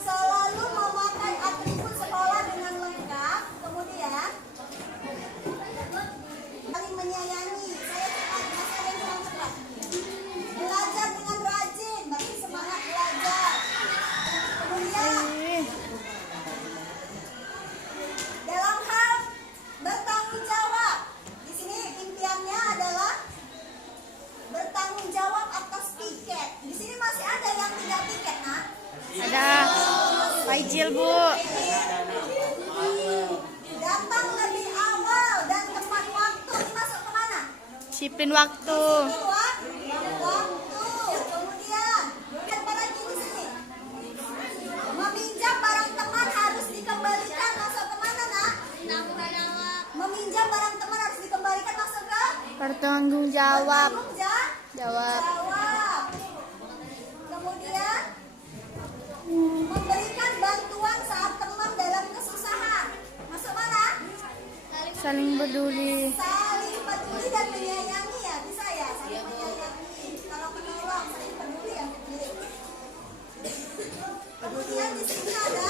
selalu memakai atribut sekolah dengan lengkap. Kemudian saling menyayangi. Saya cepat, masih ada yang kurang cepat. Belajar dengan rajin, berarti semangat belajar. Kemudian dalam hal bertanggung jawab, di sini impiannya adalah bertanggung jawab atas piket. Di sini masih ada yang tidak piket, nak? Ada Faijil, Bu. Datang lebih awal dan tepat waktu. Ini masuk kemana? Disiplin waktu. Waktu. Kemudian apa lagi di sini? Meminjam barang teman harus dikembalikan. Masuk kemana, nak? Meminjam barang teman harus dikembalikan. Masuk ke? Bertanggung jawab. Jawab. Kemudian memberikan bantuan saat teman dalam kesusahan. Masuk mana? Saling peduli. Saling peduli dan menyayangi, ya, bisa ya? Saling menyayangi. Kalau menolong, saling peduli ya. Kemudian di sini ada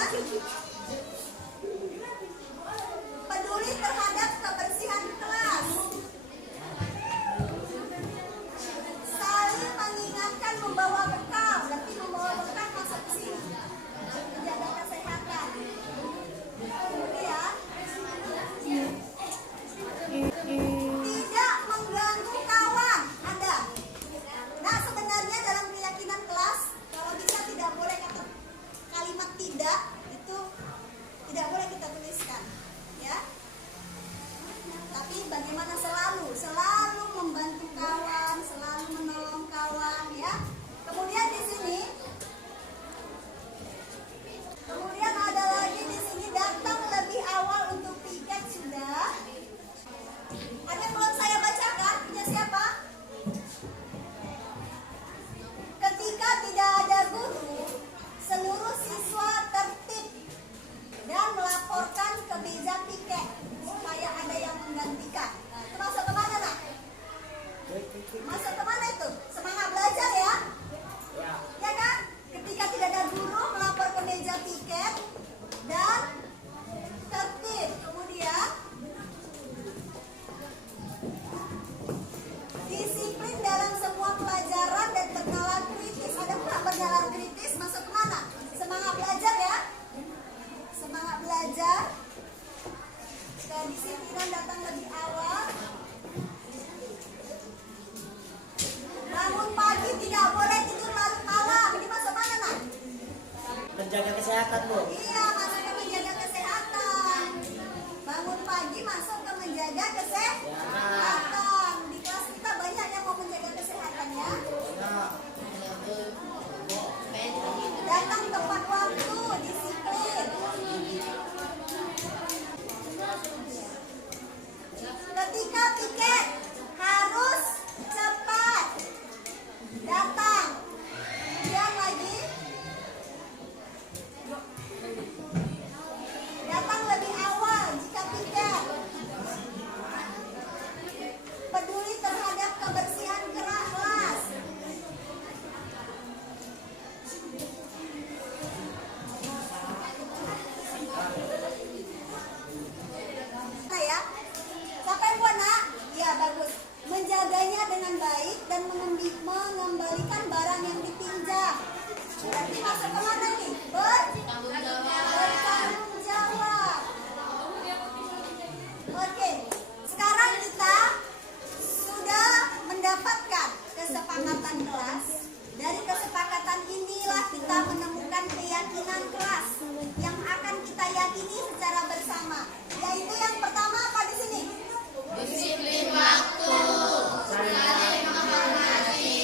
peduli terhadap kebersihan kelas. Saling mengingatkan membawa bekal, berarti membawa bekal masuk ke sini. Menjaga kesehatan. Kemudian supaya ada yang menggantikan. Nah, itu masuk kemana nak? Masuk kemana itu? Semangat belajar ya? Ya kan? Ketika tidak ada guru, melapor ke meja piket dan tertib. Kemudian disiplin dalam semua pelajaran dan bernalar kritis. Ada pula bernalar kritis, masuk kemana? Semangat belajar ya? Semangat belajar. Kedisiplinan datang lebih awal. Bangun pagi, tidak boleh tidur larut malam. Ini masuk mana nak? Menjaga kesehatan, Bu. Iya, masuk ke menjaga kesehatan. Bangun pagi masuk ke menjaga kesehatan. Di kelas kita banyak yang mau menjaga kesehatan ya. Datang tepat waktu, disiplin. Ketika piket harus cepat datang. Kemudian lagi datang lebih awal jika piket. Peduli terhadap kebersihan kelas. Nah ya, siapa yang buat nak? Ya bagus. Menjaganya dengan baik dan mengembalikan barang yang dipinjam. Berarti masuk kemana nih? Bertanggung jawab. Oke, sekarang kita sudah mendapatkan kesepakatan kelas. Dari kesepakatan inilah kita menemukan keyakinan kelas yang akan kita yakini secara bersama. Yaitu yang pertama apa di sini? Disiplin waktu, saling menghormati,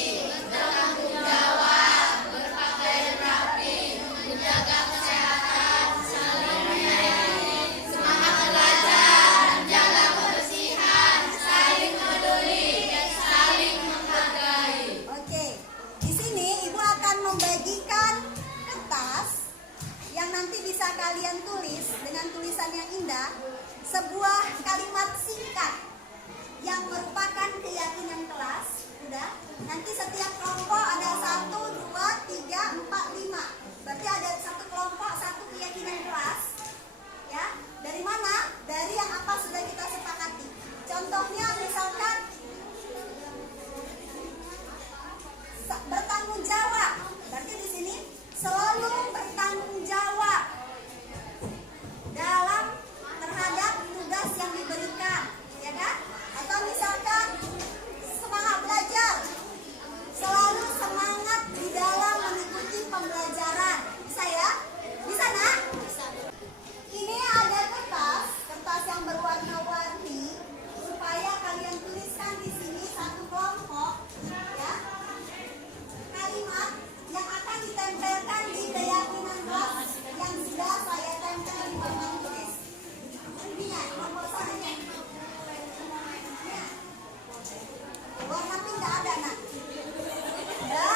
bertanggung jawab, berpakaian rapi, menjaga kesehatan, saling menyayangi, semangat belajar, menjaga kebersihan, saling peduli, dan saling menghargai. Oke, di sini ibu akan membagikan kertas yang nanti bisa kalian tulis dengan tulisan yang indah, sebuah kalimat singkat yang merupakan keyakinan kelas. Udah, nanti setiap kelompok ada 1, 2, 3, 4, 5. Berarti ada satu kelompok, satu keyakinan kelas. Ya, dari mana? Dari yang apa sudah kita sepakati. Contohnya misalkan bertanggung jawab. Berarti di sini selalu bertanggung jawab dalam terhadap tugas yang diberikan, ya kan? Atau misalkan semangat belajar, selalu semangat di dalam mengikuti pembelajaran. Bisa ya? Bisa nak? Ini ada kertas yang berwarna-warni supaya kalian tuliskan di sini satu kelompok, ya. Kalimat yang akan ditempelkan di keyakinan kelas yang sudah saya tempel di papan tulis. Ini ya, proposalnya. Ya. Warna pink nggak ada nak. Ya.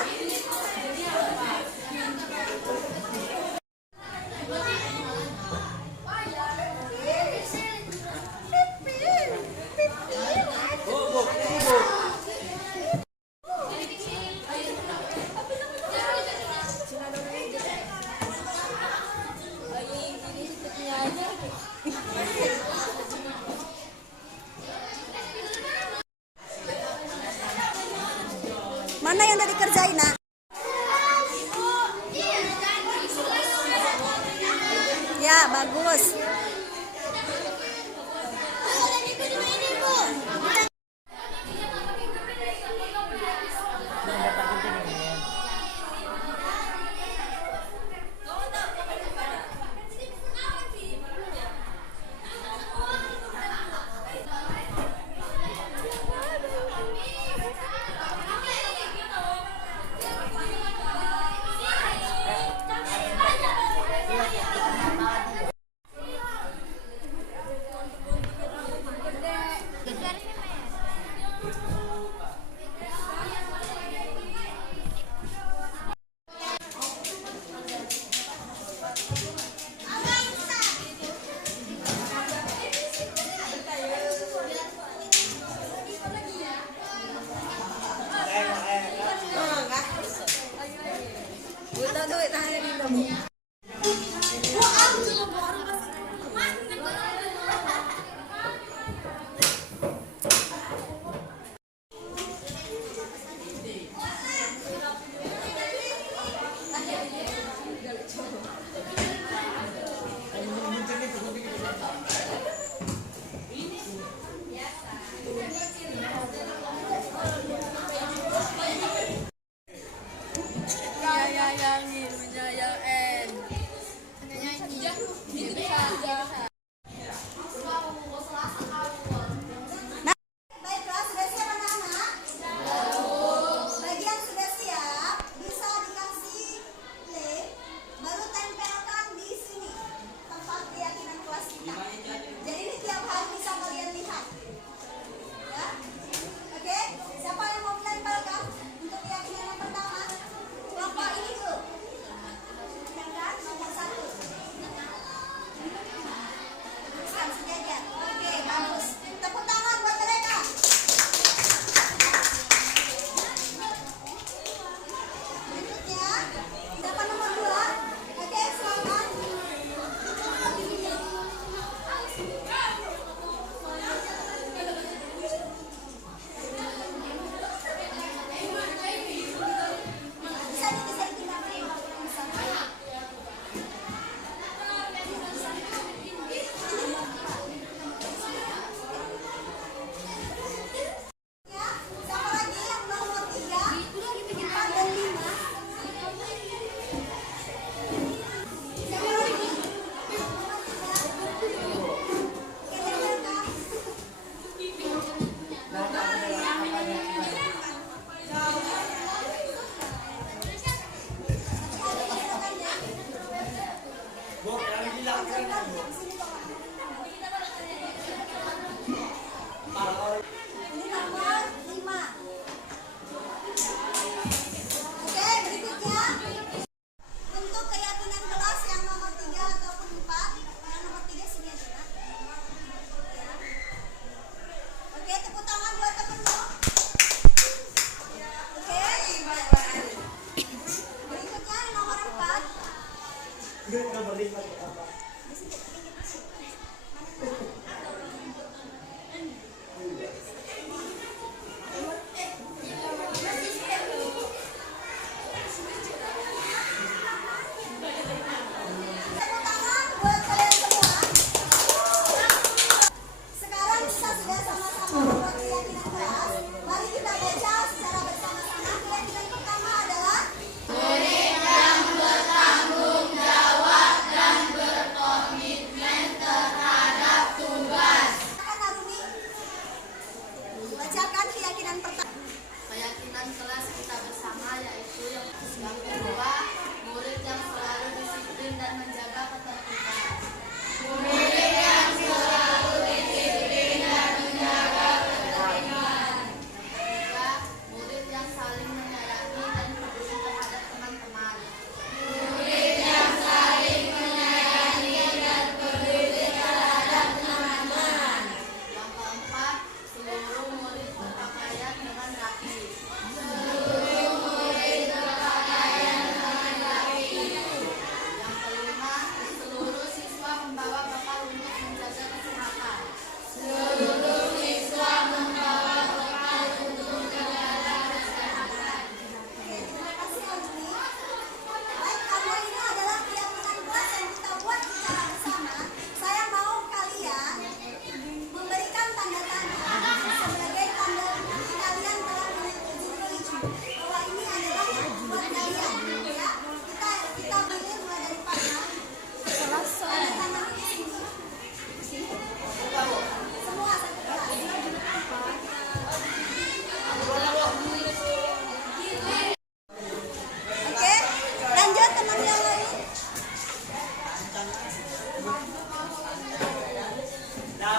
Mana yang udah dikerjain nak? Ya bagus.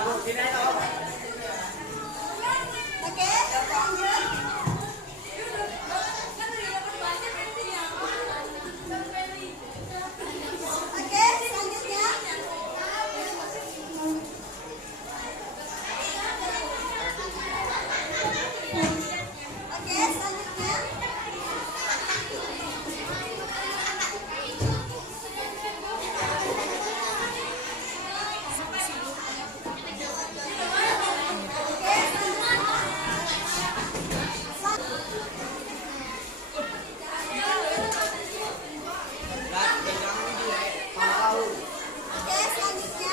Oke, lanjut. Oke, selanjutnya. Oke, selanjutnya. Oke, selanjutnya.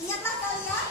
Ingatlah kalian,